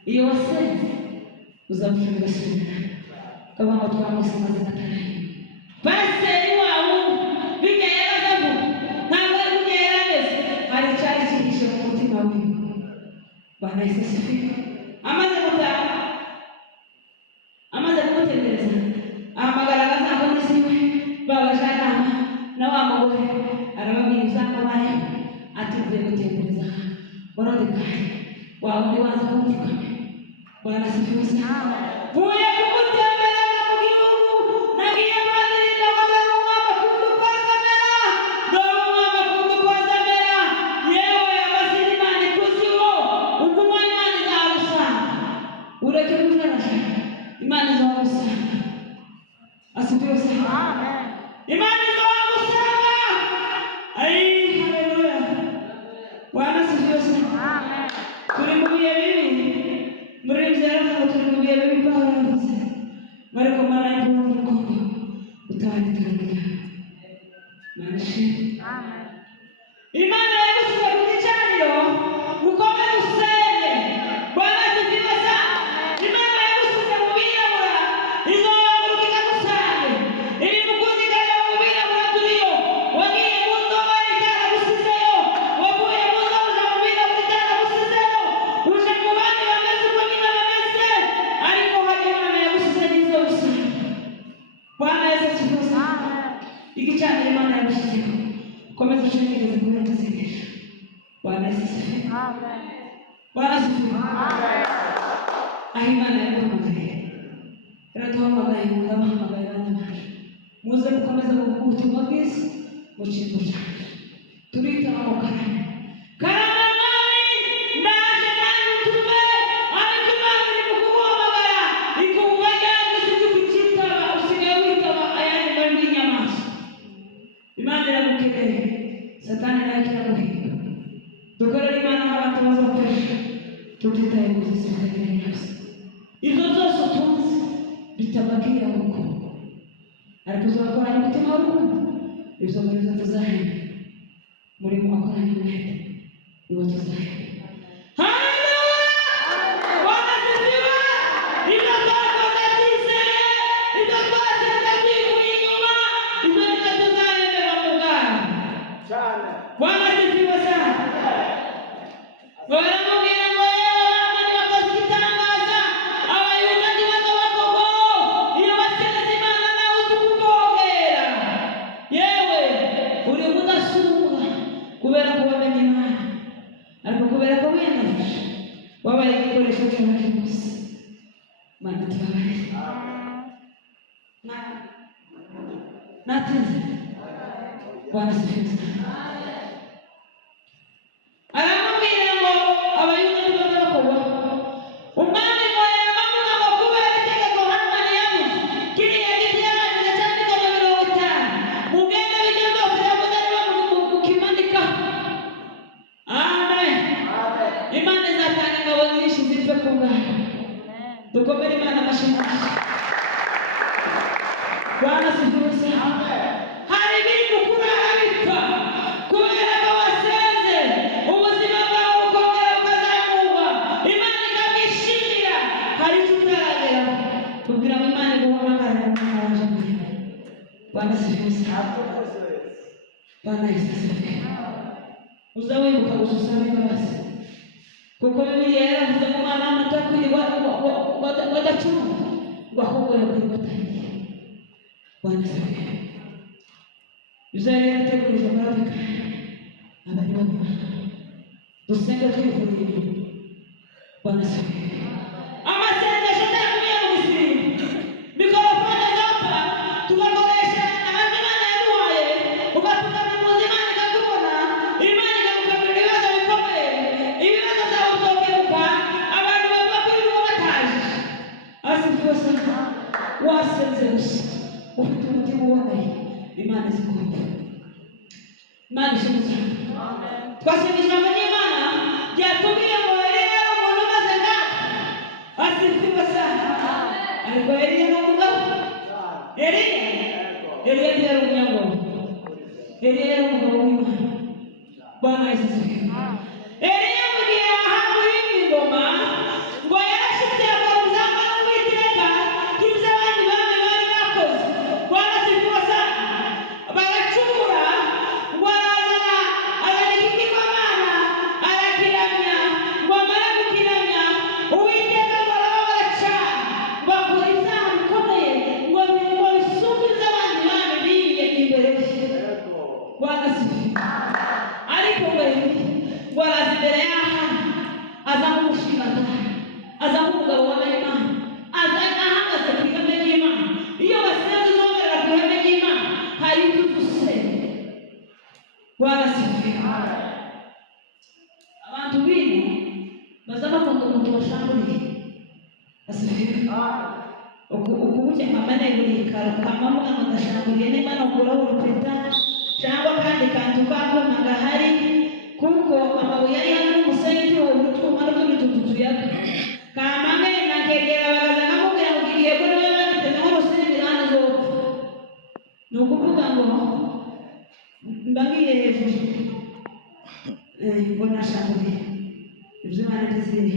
Iyo wasenze uzabusha bigasubira ukavuga ngo twamusimaze atarahiye. Yesu asifiwe. Amaze kumutembereza amugaragaza ko nisiwe babajyanama na wa mugore arababwira ibyamubaye ati mvuye gutembereza Moridekayi wa wundi waza kumupfukama. Bwana asifiwe sana. Mvuye kumutembereza mu gihugu nagiye mbandirinda wadari umwamba kundu kwazamera dore umwamba kundu kwazamera yewe abasiri Imana ikuziho uguma Imana izagusanga ureke kujarasha Imana izagusanga. Asifiwe sana. Imana izagusanga. Ai haleluya. Bwana asifiwe sana. Turi mu bihe bibi muri byaraza turi mu bihe bibi bavuze bariko mara y'urukundo utari turugira marashi. Imana yagusize ku gicaniro ukomeze usenge. Bwana asifiwe sana. Imana yagusize mu birabura izohaguruka ikagusange. Iri mukuzi kare mu birabura turiyo wagiye mu ndoba itaragusizeyo wavuye mu ndoba uja mu birabura itaragusizeyo uje mu bandi bameze uko nyine bameze ariko hari Imana yagusize n'izo usanga. Bwana Yesu asifiwe sana. Igicaniro Imana yagusizeho komeza ushengeze kuri umusigisha. Bwana Yesu asifiwe. Bwana asifiwe. Aho Imana yaguhamagaye iraduhamagaye ngo ndabahamagaye bana bacu muze gukomeza kuvuga ubutumwa bwiza mu cyimbo cyacu. Turitaba mu karame mwami ndaje nanjye utume ariko Imana iri mu kuguhamagara ikuvuga ryangwa se ujye kucyitaba usigaye witaba ayandi majwi y'inyamaswa. Imana iragukeneye Satani nayo kiraguhiga. Dukorere Imana nk'abantu bazafasha tutitaye ku buzima bw'ibintu byose. Ibyo byose utunze bitabagiye aho ariko uzakoranye umutima w'urukundo ibyo muri byo tuzahemba muri mu wakoranye umwete niwo tuzahemba. Haleluya. Bwana asifiwe. Ibyo twakoze twizeye ibyo twasenze twivuye inyuma ibyo nibyo tuzahemberwa mu bwami. Bwana asifiwe sana. Baramubwira ngo Hamani wakoze igitangaza abayuda ntibaza bakogo iyo basenze Imana nawe uzi kuvogera. Yewe uri mudasumba kubera ko wamenye Imana ariko kubera ko wiyandavuje wabaye igikoresho cy'amajwi gusa. Mana tubabarire. Natinze. Bwana asifiwe sana. Aramubwira ngo abayuda ntibaza bakogo umwami ngo yamavuga ngo kubera itegeko Hamani yavuze kiriya giti yarangije cyandika na 50 mugende bijye byose yavuze niba mukimanikaho. Amen. Imana izatanga ingabo nyinshi zipfe ku ngano. Dukomere Imana amashyi. Bwana asifiwe sana. Hari ibiri gukura bipfa kubera ko wasenze ubuzima bwawe bukongera bukazamuka Imana ikabwishimira. Hari icyo utarageraho kugira ngo Imana iguhamagare mu mwanya waje kugira. Bwana asifiwe sana. Bwana Yesu asifiwe. Uza wibuka gusaba imbabazi kuko Bibiliya yaravuze ngo umwana w'amatakwiriye wadacumura ngo ahubwo yakwiye batangiye. Bwana asifiwe. Bizari yategurije Moridekayi abari bamwana dusenga twivuye inyuma. Bwana asifiwe. Amasengesho atakubiye mu gusimba mikorofone zapa tugakoresha amajwi Imana yaduhaye ugapfukamimuza Imana ikakubona Imana ikagukamira ibibazo bikomeye ibibazo byawe uzokebuka abantu bavuga ko uri bataje. Asifiwe sana. Wasenze gusa ufite umutima uboneye Imana izikumva. Imana ishimwe cyane. Twasomye ijambo ry'Imana ryatubwiye ngo Eliya ari umuntu umeze nkatwe. Asifiwe sana. Ariko Eliya ni umugabo. Eliya ntiyari umunyangoma. Eliya yari umugabo w'Imana. Bwana Yesu asifiwe. Eliya mu gihe Ahabu yimye ingoma ngo yarashitse akora ubuzima n'Uwiteka nk'ibyo abandi bami bari bakoze. Bwana asifiwe sana. Baracumura ngo azana ikigirwamana arakiramya ngo amara gukiramya udashamburiye asifiwe. Ukubuke mama negurika kama mwana ndashamburiye niba no kuraho urupeta cyangwa kandi kantu kakoma gahari kuko amabuye ari n'umusenyi wo gutuma no kwimitutu tuyaga kama ngena kegera bagaza nkamubwira ngo igiye ko niwe bagiteze ngo rusenyi hano zo nukuvuga ngo mbangiye hejuru mbona shamburiye ibyo Imana tizini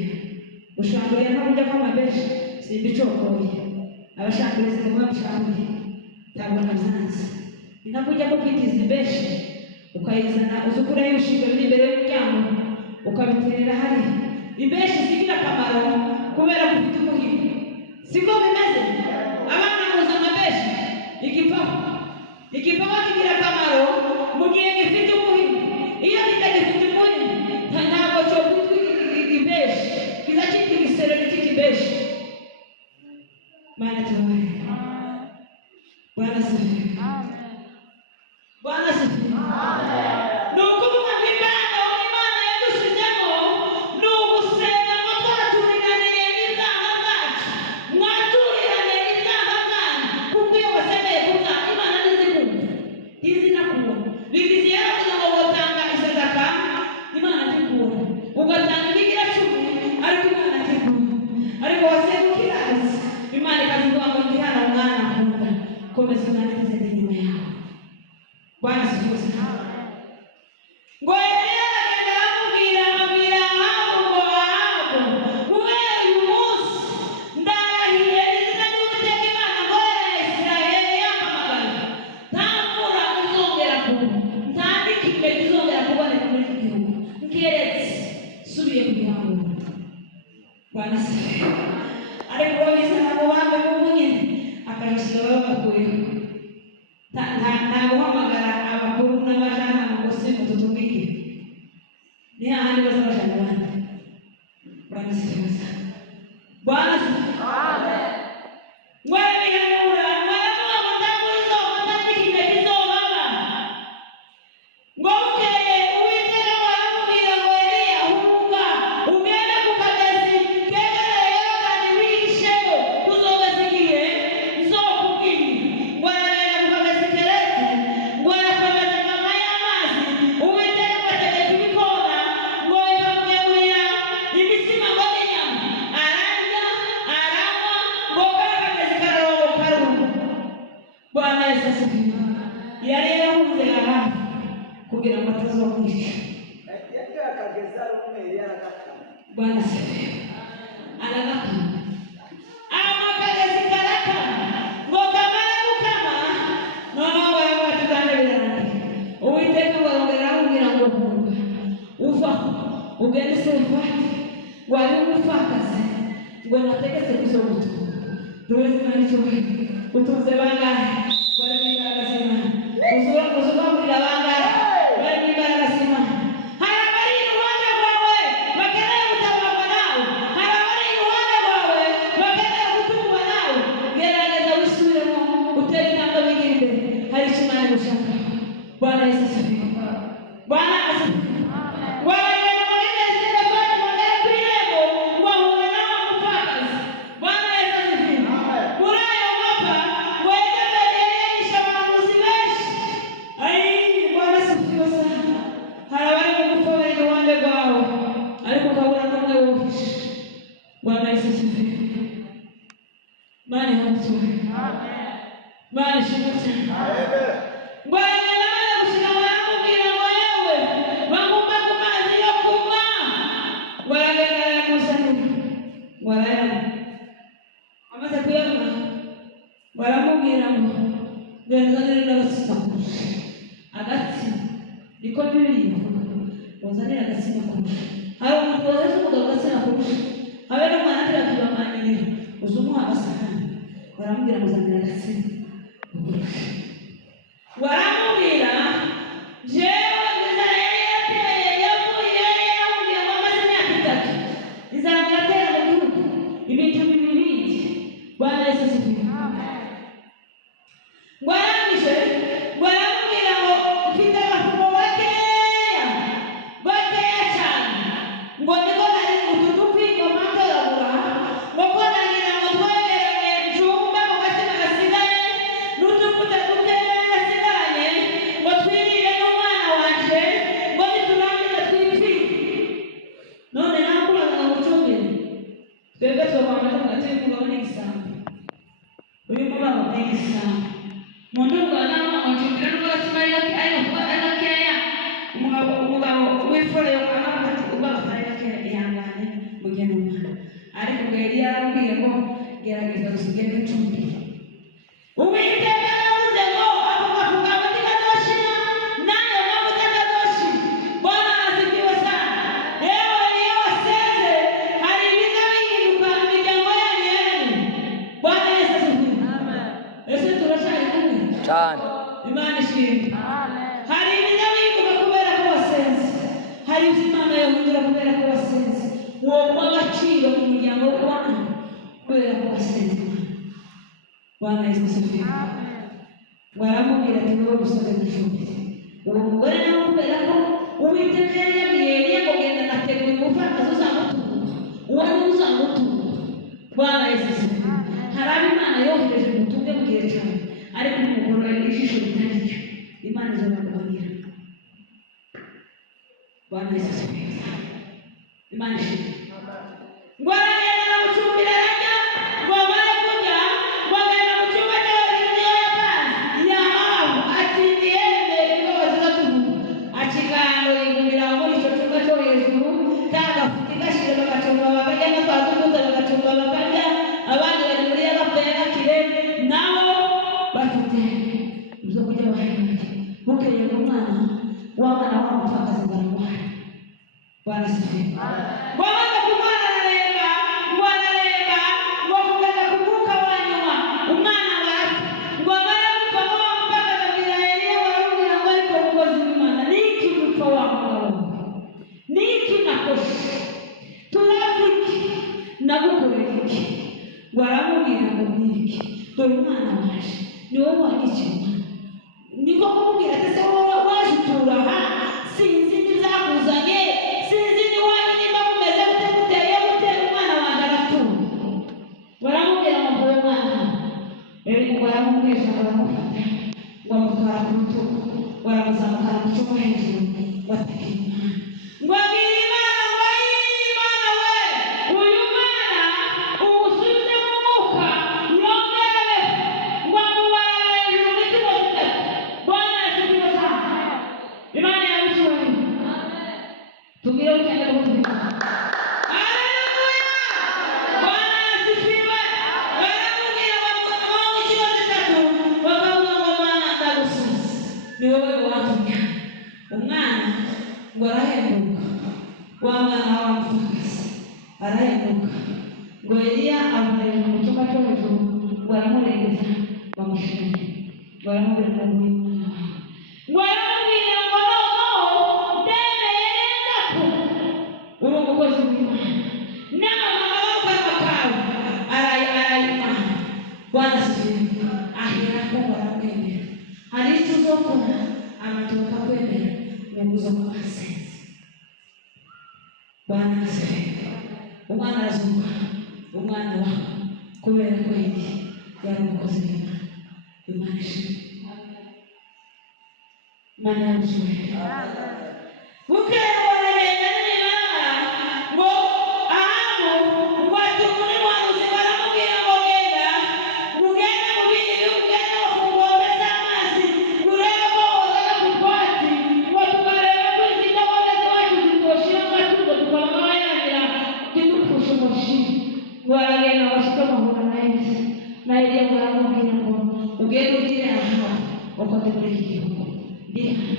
ushamburiye nk'uburyo kw'amabeshi simbicokoye abashamburizi ngo babishambuye ntabwo nabyanze ni nka kujya ko kwitiza ibeshi ukayizana uzukuraho ibishingwe biri imbere y'umuryango ukabiterera hari ibeshi zigira akamaro kubera ko ufite umuhigo siko bimeze abana muza amabeshi igipawa kigira akamaro mu gihe gifite umuhigo iyo kitagifite umuhigo ntabwo cyo kwitwa ibeshi kiza cyitwa igisero cy'ikibeshi. Mana tuwe Bwana sifiwe. Bwana sifiwe. Nukuvuga Imana yadushizemo nugusenga ngo twaturinganiye ibyaha byacu mwaturirane ibyaha byanyu kuko iyo wasemeye kuza Imana ntizikubona bigize yaravuze ngo wotanga isadaka Imana ntikubona ugatanga ibigira cumi ariko Imana ntikubona ariko wasemukira Imana ikazivuga ngo ngihana umwana nkunda komeza unanize ndi nyuma yawe. Bwana sifiwe. Ngo Eliya agenda amubwira Ahabu ngo Ahabu guhera uyu munsi ndarahiye izina ry'Uwiteka Imana ngororera Isirayeli yampamagaye nta mvura izongera kugwa nta n'ikime kizongera kuboneka muri iki gihugu nkeretse subiye ku gihango. Bwana sifiwe. Ariko bizana mu bambe b'ubunyine akajisiga babakuyeho nta guhamagara abakuru n'abajana ngo se mututumike ni hahandi bose bajana abandi. Bwana sifiwe. Bwana sifiwe. Mwe bihanura mwaravuga ngo ndakurizoba ndakikime kizobaba ngo bukeye Uwiteka ngo aramubwira ngo Eliya hunga ugende ku kagezi kegereye Yorodani wihisheyo kuzogeza igihe nzokubwira ngo aragenda ku kagezi Kereti ngo arakomeza ingama y'amazi Uwiteka ngo ategeka ibikona ngo bikamugemurira imitsima ngo n'inyama ararya aranywa ngo ka kagezi kararoboka rumwe. Bwana Yesu asifiwe. Yari yarahunze Ahabu kugira ngo atazomwica. Bwana asifiwe. Anagakama amakagezi karakama ngo kamara gukama noneho baravuga ati kandi birangiye. Uwiteka barongera aramubwira ngo hunga uva ugende Sarefati wari umupfakazi ngo nategetse kuzogutunga duweze Imana icyubahiro. Utunze bangahe bari mu imbaraga z'Imana uzugaburira bangahe bari mu imbaraga z'Imana. Hari abari iruhande rwawe bakeneye gutabarwa nawe hari abari iruhande rwawe bakeneye gutungwa nawe gerageza wisubiremo utere intambwe wigira imbere hari icyo Imana gushaka. Bwana Yesu asifiwe. Bwana asifiwe. Waragenda muri Sarefati bagera ku irembo ngo ahure nawe mupfakazi. Bwana Yesu asifiwe. Muri ayo mapfa ngo Yezebeli yari yarishe abahanuzi benshi. Bwana asifiwe sana. Hari abari mu gupfa bari iruhande rwawe ariko ukabura n'umwe wuhishe. Bwana Yesu asifiwe. Imana ihabwe. Imana ishimwe cyane. Ngo aragenda amaze gushika ngo aramubwira ngo yewe bagomba ku mazi yo kunywa ngo aragenda arayakusanya ngo arayanywa amaze kuyanywa ngo aramubwira ngo nzanire n'agatsima kurusha agatsima niko Bibiliya ivuga ngo nzanire agatsima kurusha. Hari umuntu wohereza umugabo agatsima kurusha habe n'umwana atirakibamanirira uza umuha agasahani baramubwira ngo nzanire agatsima kurusha. Waramubwira jewe inzara yari yateye yavuye yari yarahungiye ngo amaze imyaka 3 inzara iratera mu gihugu ibintu bibiri. Bwana Yesu asifiwe. Ngo arangije ngo aramubwira ngo ufite abafumo bakeya cyane ngo niko nari utu dukwi ngo mpatora nigisa mundu bwana onjukira n'ubasmaila ayakaya umugabo w'ifore yo kana ati ubasmaila ke yangane mugeno mwana ariko ngeri yarambwiye ngo gerageza usigere icumbi uwiteka yavuze ngo avuga batikadoshina nayo mabutakadoshi bwana asifiwe sana ewe niyo waseze hari ibiza bihinduka imiryango yanyu bwana Yesu asifiwe amen ese turashaka kumwe cyane imana ishimwe hari ibiza bihinduka kubera ko wasenze hari imana yahundura kubera ko wasenze uwo mwagaciro mu muryango wanyu kubera ko wasenze Bwana Yesu asifiwe baramubwira ati wowe gusoza icumbi uwo mugore nawe kubera ko uwiteka yari yabwiye Eliya ngo genda nateguye umupfakazi uzamutunga uwo ni uzamutunga Bwana Yesu asifiwe hari abo Imana yohereje mutunge mu gihe cyawe ariko umugore ijisho ritari ryo Imana izabamubagira Bwana Yesu asifiwe Imana ishimwe ngo aragenda amucumbira arajya ngo amare kurya ngo agenda mu cyumba cy'abarinzi y'abapanzi nyamaho atsindiye imbere y'ingabo zigatuvuga akigando yigumira muri icyo cyumba cyo hejuru kagafuti gashire bagacunga bakajya no twatukuza bagacunga bakarya abandi bari muri y'agapfuye gakire nabo bafite ibyo kurya bahembye bukeye ngo umwana w'abana w'umupfakazi baramuhara Bwana asifiwe bamaze kumwana araremba ngo kugeza ku mwuka wa nyuma umwana barapfa ngo amare gupfa ngo bamupfakaza abwira Eliya baramubwira ngo ariko mukozi w'Imana niki gupfa wa mugabo niki nakoshe turazi iki nagukorera iki ngo aramubwira ngo niki dore umwana waje ni wowe wanyikiye umwana niko kumubwira ati se wowe waje utura aha sinzi n'ibizakuzanye sinzi n'iwanyu nimba mumeze gute guteye gutera umwana wanjye aratura baramubwira ngo uwo mwana baramubwira baramufata bamutwara ku rutugu baramuzamukana mu cyumba hejuru bateka Imana ngo abwire Imana ngo ayindi Imana we uyu mwana umusubize mu mwuka yongere ngo amubare hejuru n'inshuro zitatu Bwana asifiwe sana Imana yabicyubahiro tubwire ukende kuvuga haleluya Bwana asifiwe baramubwira bamuha inshuro zitatu bakavuga ngo Mana ndagusubiza ni wowe watumye umwana ngo arahembuka wa mwana w'umupfakazi arahembuka ngo Eliya amureba mu cyumba cyo hejuru ngo aramurengeza bamushimire baramubwira ngo uyu mwana wawe ngo aramubwira ngo noneho ndemeye neza ko uri umukozi w'Imana n'amaboko y'amakawe arayimana Bwana asifiwe ahera ko baramwemera hari icyo uzokora amatoka kwemera ngo uzoba wasenze Bwana asifiwe umwana arazuka umwana wawe kubera ko yari umukozi w'Imana Imana ishimwe Imana yabicyubahiro bukeye baragenda n'imana ngo Ahabu ngo ati muri muhanuzi baramubwira ngo genda ugende mu bindi bihugu ugende ku nkombe z'amazi urebe ko wozana ku twatsi ngo tukareba ko izi ndogobe z'iwacu zitoshira amatungo tukaba nk'abayanira ntidupfushe umushira ngo baragenda bashike bahura na Eliya na Eliya baramubwira ngo ugende ugire Ahabu uko ndi muri iki gihugu ndi hano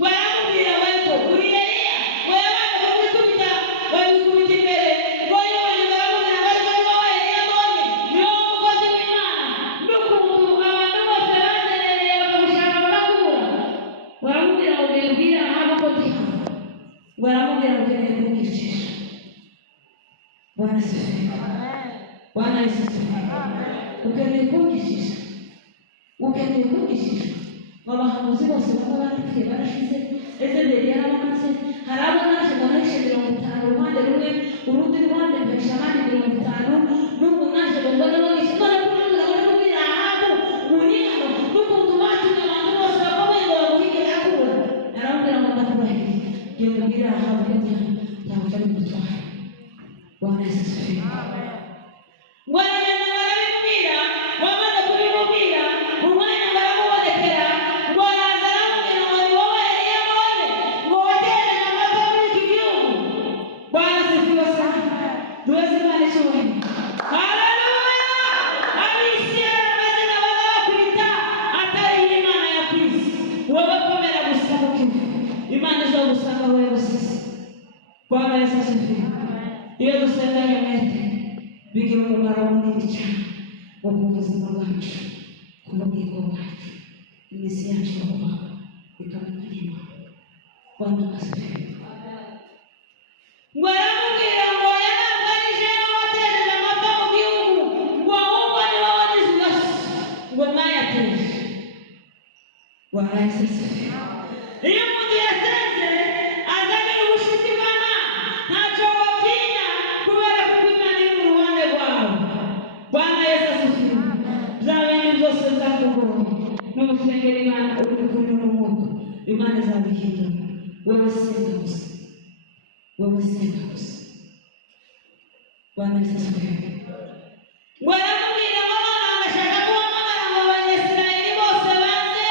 baramubwira bariko uri Eliya ngo yabanje kukwikubita babikubita imbere ngo yibonye baramubwira ngo ariko ni wowe Eliya mbonye ni wowe umukozi w'Imana n'ukuntu abantu bose bazerereye bakagushaka barakubura baramubwira ngo genda ubwire Ahabu ko ndi hano baramubwira ngo ukeneye kumwicisha Bwana asifiwe Bwana Yesu asifiwe ukeneye kumwicisha ukeneye kumwicisha abahanuzi bose baba barapfuye barashize Ezebeli yaramaze hari abo naje ngo nahishe 50 uruhande rumwe urundi ruhande mpesha abandi 50 n'ubu naje ngo mbone bagishe none kugira ngo kubwira Ahabu uri hano n'ukuntu batumye abantu bose bakomeye ngo baguhige yakura narambwira ngo ndakubahiriye genda ubwire Ahabu ko ntabwo ari gutwara Bwana Yesu asifiwe ngo aragenda Bwana Yesu asifiwe. Iyo dusenganye umwete bigira umumaro munini cyane wo mu buzima bwacu, ku bugingo bwacu, iminsi yacu yo kubaho ikamenya Imana. Bwana asifiwe. Ngo yaramubwira ngo yaranganyije n'abaterera amapfa mu gihugu, ngo ahubwo ni wowe wanize ugasi, ngo mwayateje. Bwana Yesu asifiwe. Iyo umuntu yasenze azagira ubushuti bw'Imana, ntacyo watinya kubera ko Imana iri mu ruhande rwawe. Bwana Yesu asifiwe. Bya bintu byose bizakugora, n'umusengera Imana uri kumwe n'umwuka, Imana izabihindura. Wowe senga gusa, wowe senga gusa. Bwana Yesu asifiwe. Ngo yaramubwira ngo Imana ndashaka guhamagara ngo Abanyisirayeli bose baze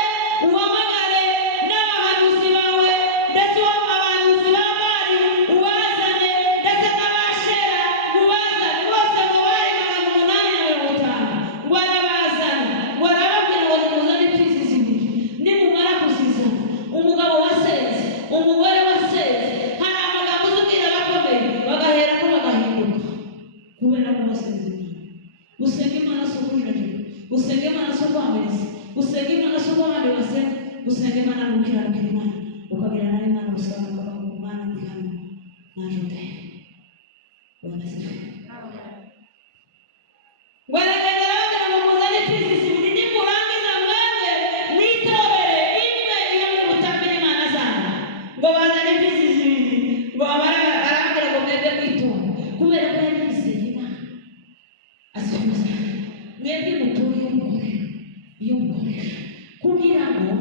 uhamagare n'abahanuzi bawe, ndetse abahanuzi ba Bali ubazane, ndetse n'Abashera ubazane, bose ngo bari 850. Ngo arabazana, ngo arababwira ngo nimuzane imfizi zibiri. Nimumara kuzizana, umugabo wasenze, umugore wasenze, hari amagambo uzubwira abakomeye bagahera ko bagahinduka kubera ko basenze Imana. Gusenga Imana si ukujijika, gusenga Imana si ukwamiriza, gusenga Imana si uko abandi basenga, gusenga Imana ni ukiranukira Imana, ukabwira nawe Imana usanga ukavuga ngo Mana ndi hano naje uteye. Bwana asifiwe. Ngo aragenda arababwira ngo muzane imfizi zibiri, nimurangiza mwebwe mwitorere imwe iyo muri butambire Imana zanyu. Ngo bazane imfizi zibiri, ngo arababwira ngo mwebwe mwitora, kubera ko yari yizeye Imana. Asifiwe cyane. Mwebwe muture iyo mukoresha kugira ngo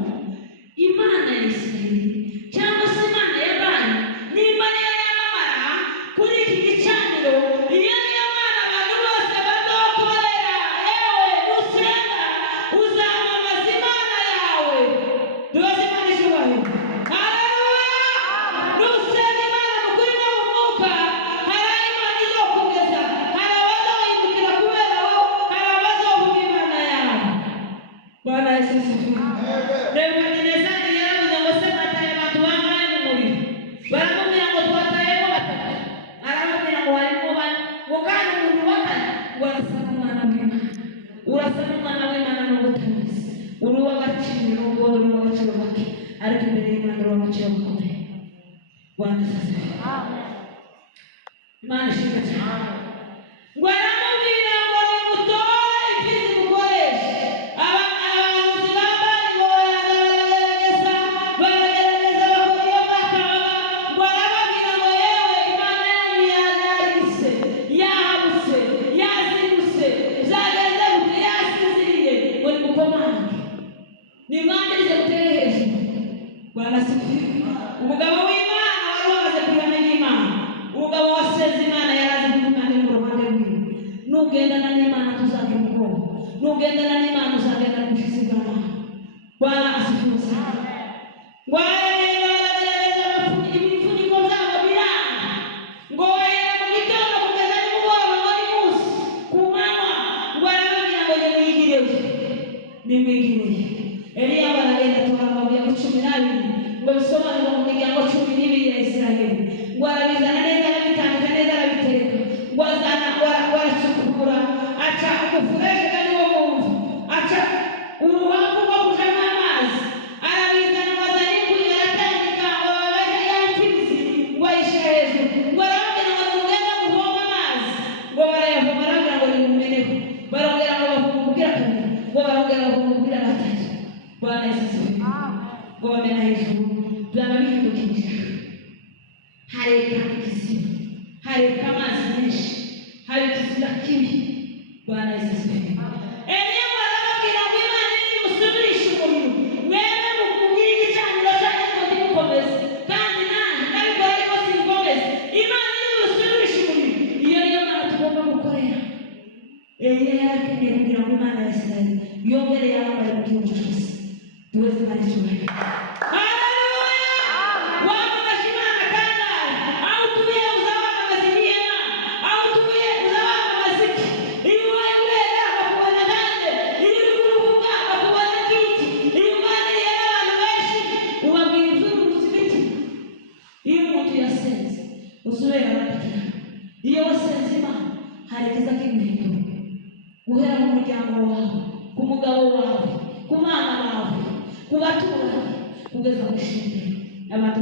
Imana ya Isirayeli cyangwa se Imana ya Bali nimba niyo yamamara kuri iki gicaniro, iyo niyo Mana abantu bose bazokorera. Yewe usenga uzamamaza Imana yawe, dubaze Imana icyubahiro. Haleluya. Nusenga Imana mu kuri no mu mwuka, hari aho Imana izokugeza, hari abazohindukira kubera wowe, hari abazovuga Imana yawe. Bwana Yesu asifiwe. Nebukadinezari yaravuze ngo se mwataye abantu bangahe mu muriro? Baramubwira ngo twatayemo 3. Arababwira ngo harimo 4. Ngo kandi umuntu wa 4 ngo arasa n'umwana w'Imana. Urasa n'umwana w'Imana n'ubwo utabizi. Uri uw'agaciro, ngo uri uw'agaciro gake, ariko imbere y'Imana uri uw'agaciro gakomeye. Bwana Yesu asifiwe. Imana ishimwe cyane. Ngo aramubwira ngo nimutore imfizi mukoreshe. Abahanuzi ba Bali ngo baragerageza bakora iyo bakabaga. Ngo arababwira ngo yewe Imana yanyu yarise, yahabuse, yazimuse, zagenze gute, yasinziriye, ngo nimukomange, nimwambirize mutere hejuru. Bwana asifiwe. Umugabo w'Imana wari wamaze kuramya Imana, umugabo wasenze Imana yarazi ko Imana iri mu ruhande rwiwe. Nugendana n'Imana tuzagira ubwoba, nugendana n'Imana uzagendana ubushizi bw'Imana. Bwana asifiwe cyane. Ngo aragenda baragerageza ibifuniko byabo biranga, ngo bahera mu gitondo kugeza nimugoroba, ngo ni munsi ku manywa. Ngo arababwira ngo nimwigireyo, nimwigireyo. Eliya baragenda atora amabuye ngo 12, ngo bisobanurwa mu miryango 12 ya Isirayeli. Ngo arabizana neza, arabitandika neza, arabitereka. Ngo azana warasukura, aca umufureshi kandi wo mumva, aca uruhavu rwo kujamo amazi, arabizana ngo azane inkwi, aratandika, ngo babaje ya mfizi, ngo ayishyira hejuru. Ngo arababwira ngo nimugende muvome amazi, ngo barayavoma, arababwira ngo nimumeneho. Barongera ngo bavoma ubwira kabiri, ngo barongera bavoma ubwira gatatu. Bwana Yesu asifiwe. Ngo bamena hejuru, byaba bihindukije, hareka ikiziba, hareka amazi menshi, hari ikiziba kibi. Bwana Yesu asifiwe. Eliya arababwira ngo Imana nimusubirishe umuriro, mwebwe mubwire igicaniro cyanyu ngo ndimukomeze, kandi nanjye ndabikora ariko sinkomeze. Imana nimusubirishe umuriro, iyo niyo Mana tugomba gukorera. Eliya yarakeneye kugira ngo Imana ya Isirayeli yongere yambaye mu gihugu cyose. Duweze Imana icyubahiro. Haleluya. Wamamaza Imana kandi aho utuye uzabamamaza Imana, aho utuye uzabamamaza iki? Iyo ubaye urera bakubona kandi, iyo uri kuruhuka bakubona nk'iki, iyo uganiriye n'abantu benshi ubabwira iby'uruzi biti. Iyo umuntu yasenze usubire kubatura kugeza ku ishuri. Abantu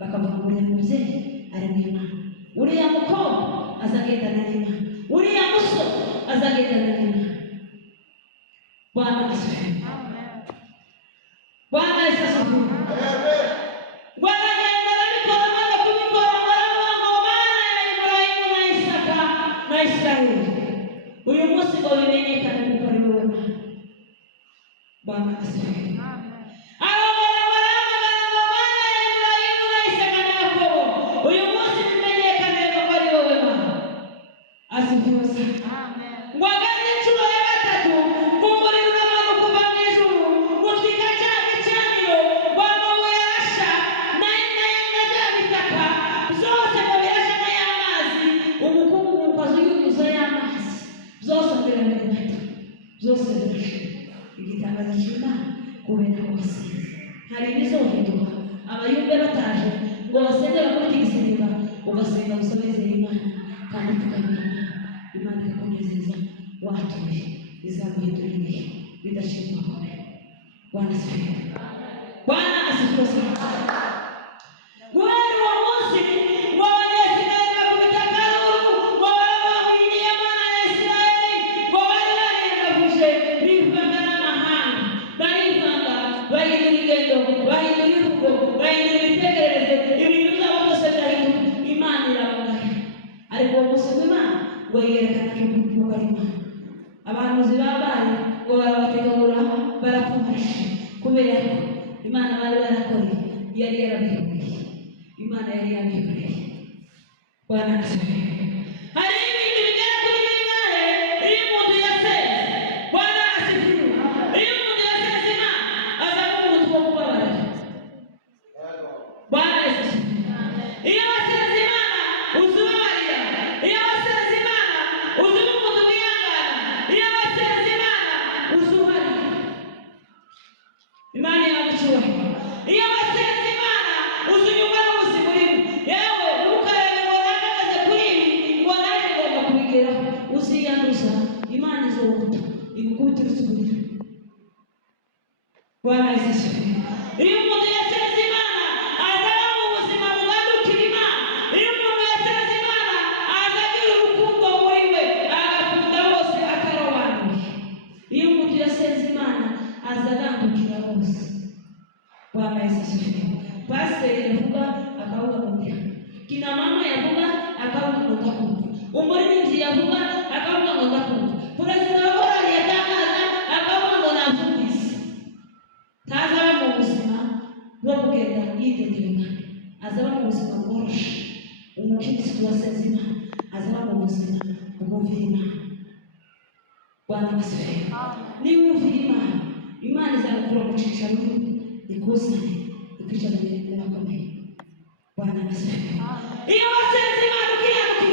bakavuga ngo uriya mubyeyi ari mu Imana, uriya mukobwa azagendana n'Imana, uriya musore azagendana n'Imana. Bwana asifiwe. Bwana asifiwe. Baragenda babikora maze kubikora baravuga ngo Mana ya Ibrahimu na Isaka na Isiraheli, uyu munsi ngo bimenyekane kuko ari wowe Mana. Bwana asifiwe. Hari ibizohinduka abayumbe bataje ngo basenge bakora igisenga ugasenga gusabiriza Imana kandi tukamenya Imana ikakunezeza watuye izaguhindura ibihe bidashimwa kwawe. Bwana asifiwe. Bwana asifiwe. Guhera uwo munsi ngo Abanyesirayeli bakubita akaruru ngo barabahwinyiye Mana ya Isirayeli ngo bari bariyandavuje bivanga n'amahanga, barivanga bahindura ingendo, bahindura imvugo, bahindura imitekerereze, ibintu byabo byose birahinduka. Imana irabagaya. Ariko uwo munsi w'Imana ngo yerekana ko ari Imana. Abahanuzi b'Abali ngo barabategura barapfumasha kubera ko Imana bari barakoreye yari yarabihuriye. Imana yari yabikoreye. Bwana asifiwe. Hari ibintu bigera kuri bingahe iyo umuntu yasenze. Bwana asifiwe. Iyo umuntu yasenze Imana aza kuba umuntu wo kubabarira. Bwana asifiwe. Iyo wasenze Imana uzubabarira. Iyo wasenze Imana uzuba umuntu wihangana. Iyo wasenze Imana uzuharira. Imana yagucyubahiro. Iyo wasenze Imana uzunyumva n'ubuzima urimo. Yewe ntukarebe ngo nahagaze kuri ibi ngo naje ngomba kubigeraho. Uziyanduza Imana izobuta igukubitira umuriro. Bwana asifiwe. Iyo umuntu yasenze Imana azaba mu buzima bugandukira Imana. Iyo umuntu yasenze Imana azagira urukundo muri we agakunda bose atarobanuye. Iyo umuntu yasenze Imana azagandukira bose. Bwana asifiwe. Pasiteri yavuga akavuga ngo ndiha, kina mama yavuga akavuga ngo ndakumva, umuririmbyi yavuga akavuga ngo ndakumva, perezida wa korali yatangaza akavuga ngo nabyumvise. Ntazaba mu buzima bwo kugenda yitegereza, azaba mu buzima bworoshye. Umukirisitu wasenze Imana azaba mu buzima bwumvira Imana. Bwana asifiwe. Niba wumvira Imana, Imana izagukura mu cyicaro ikuzane ikwicaranye n'abakomeye. Bwana asifiwe. Iyo wasenze Imana ukiyanuka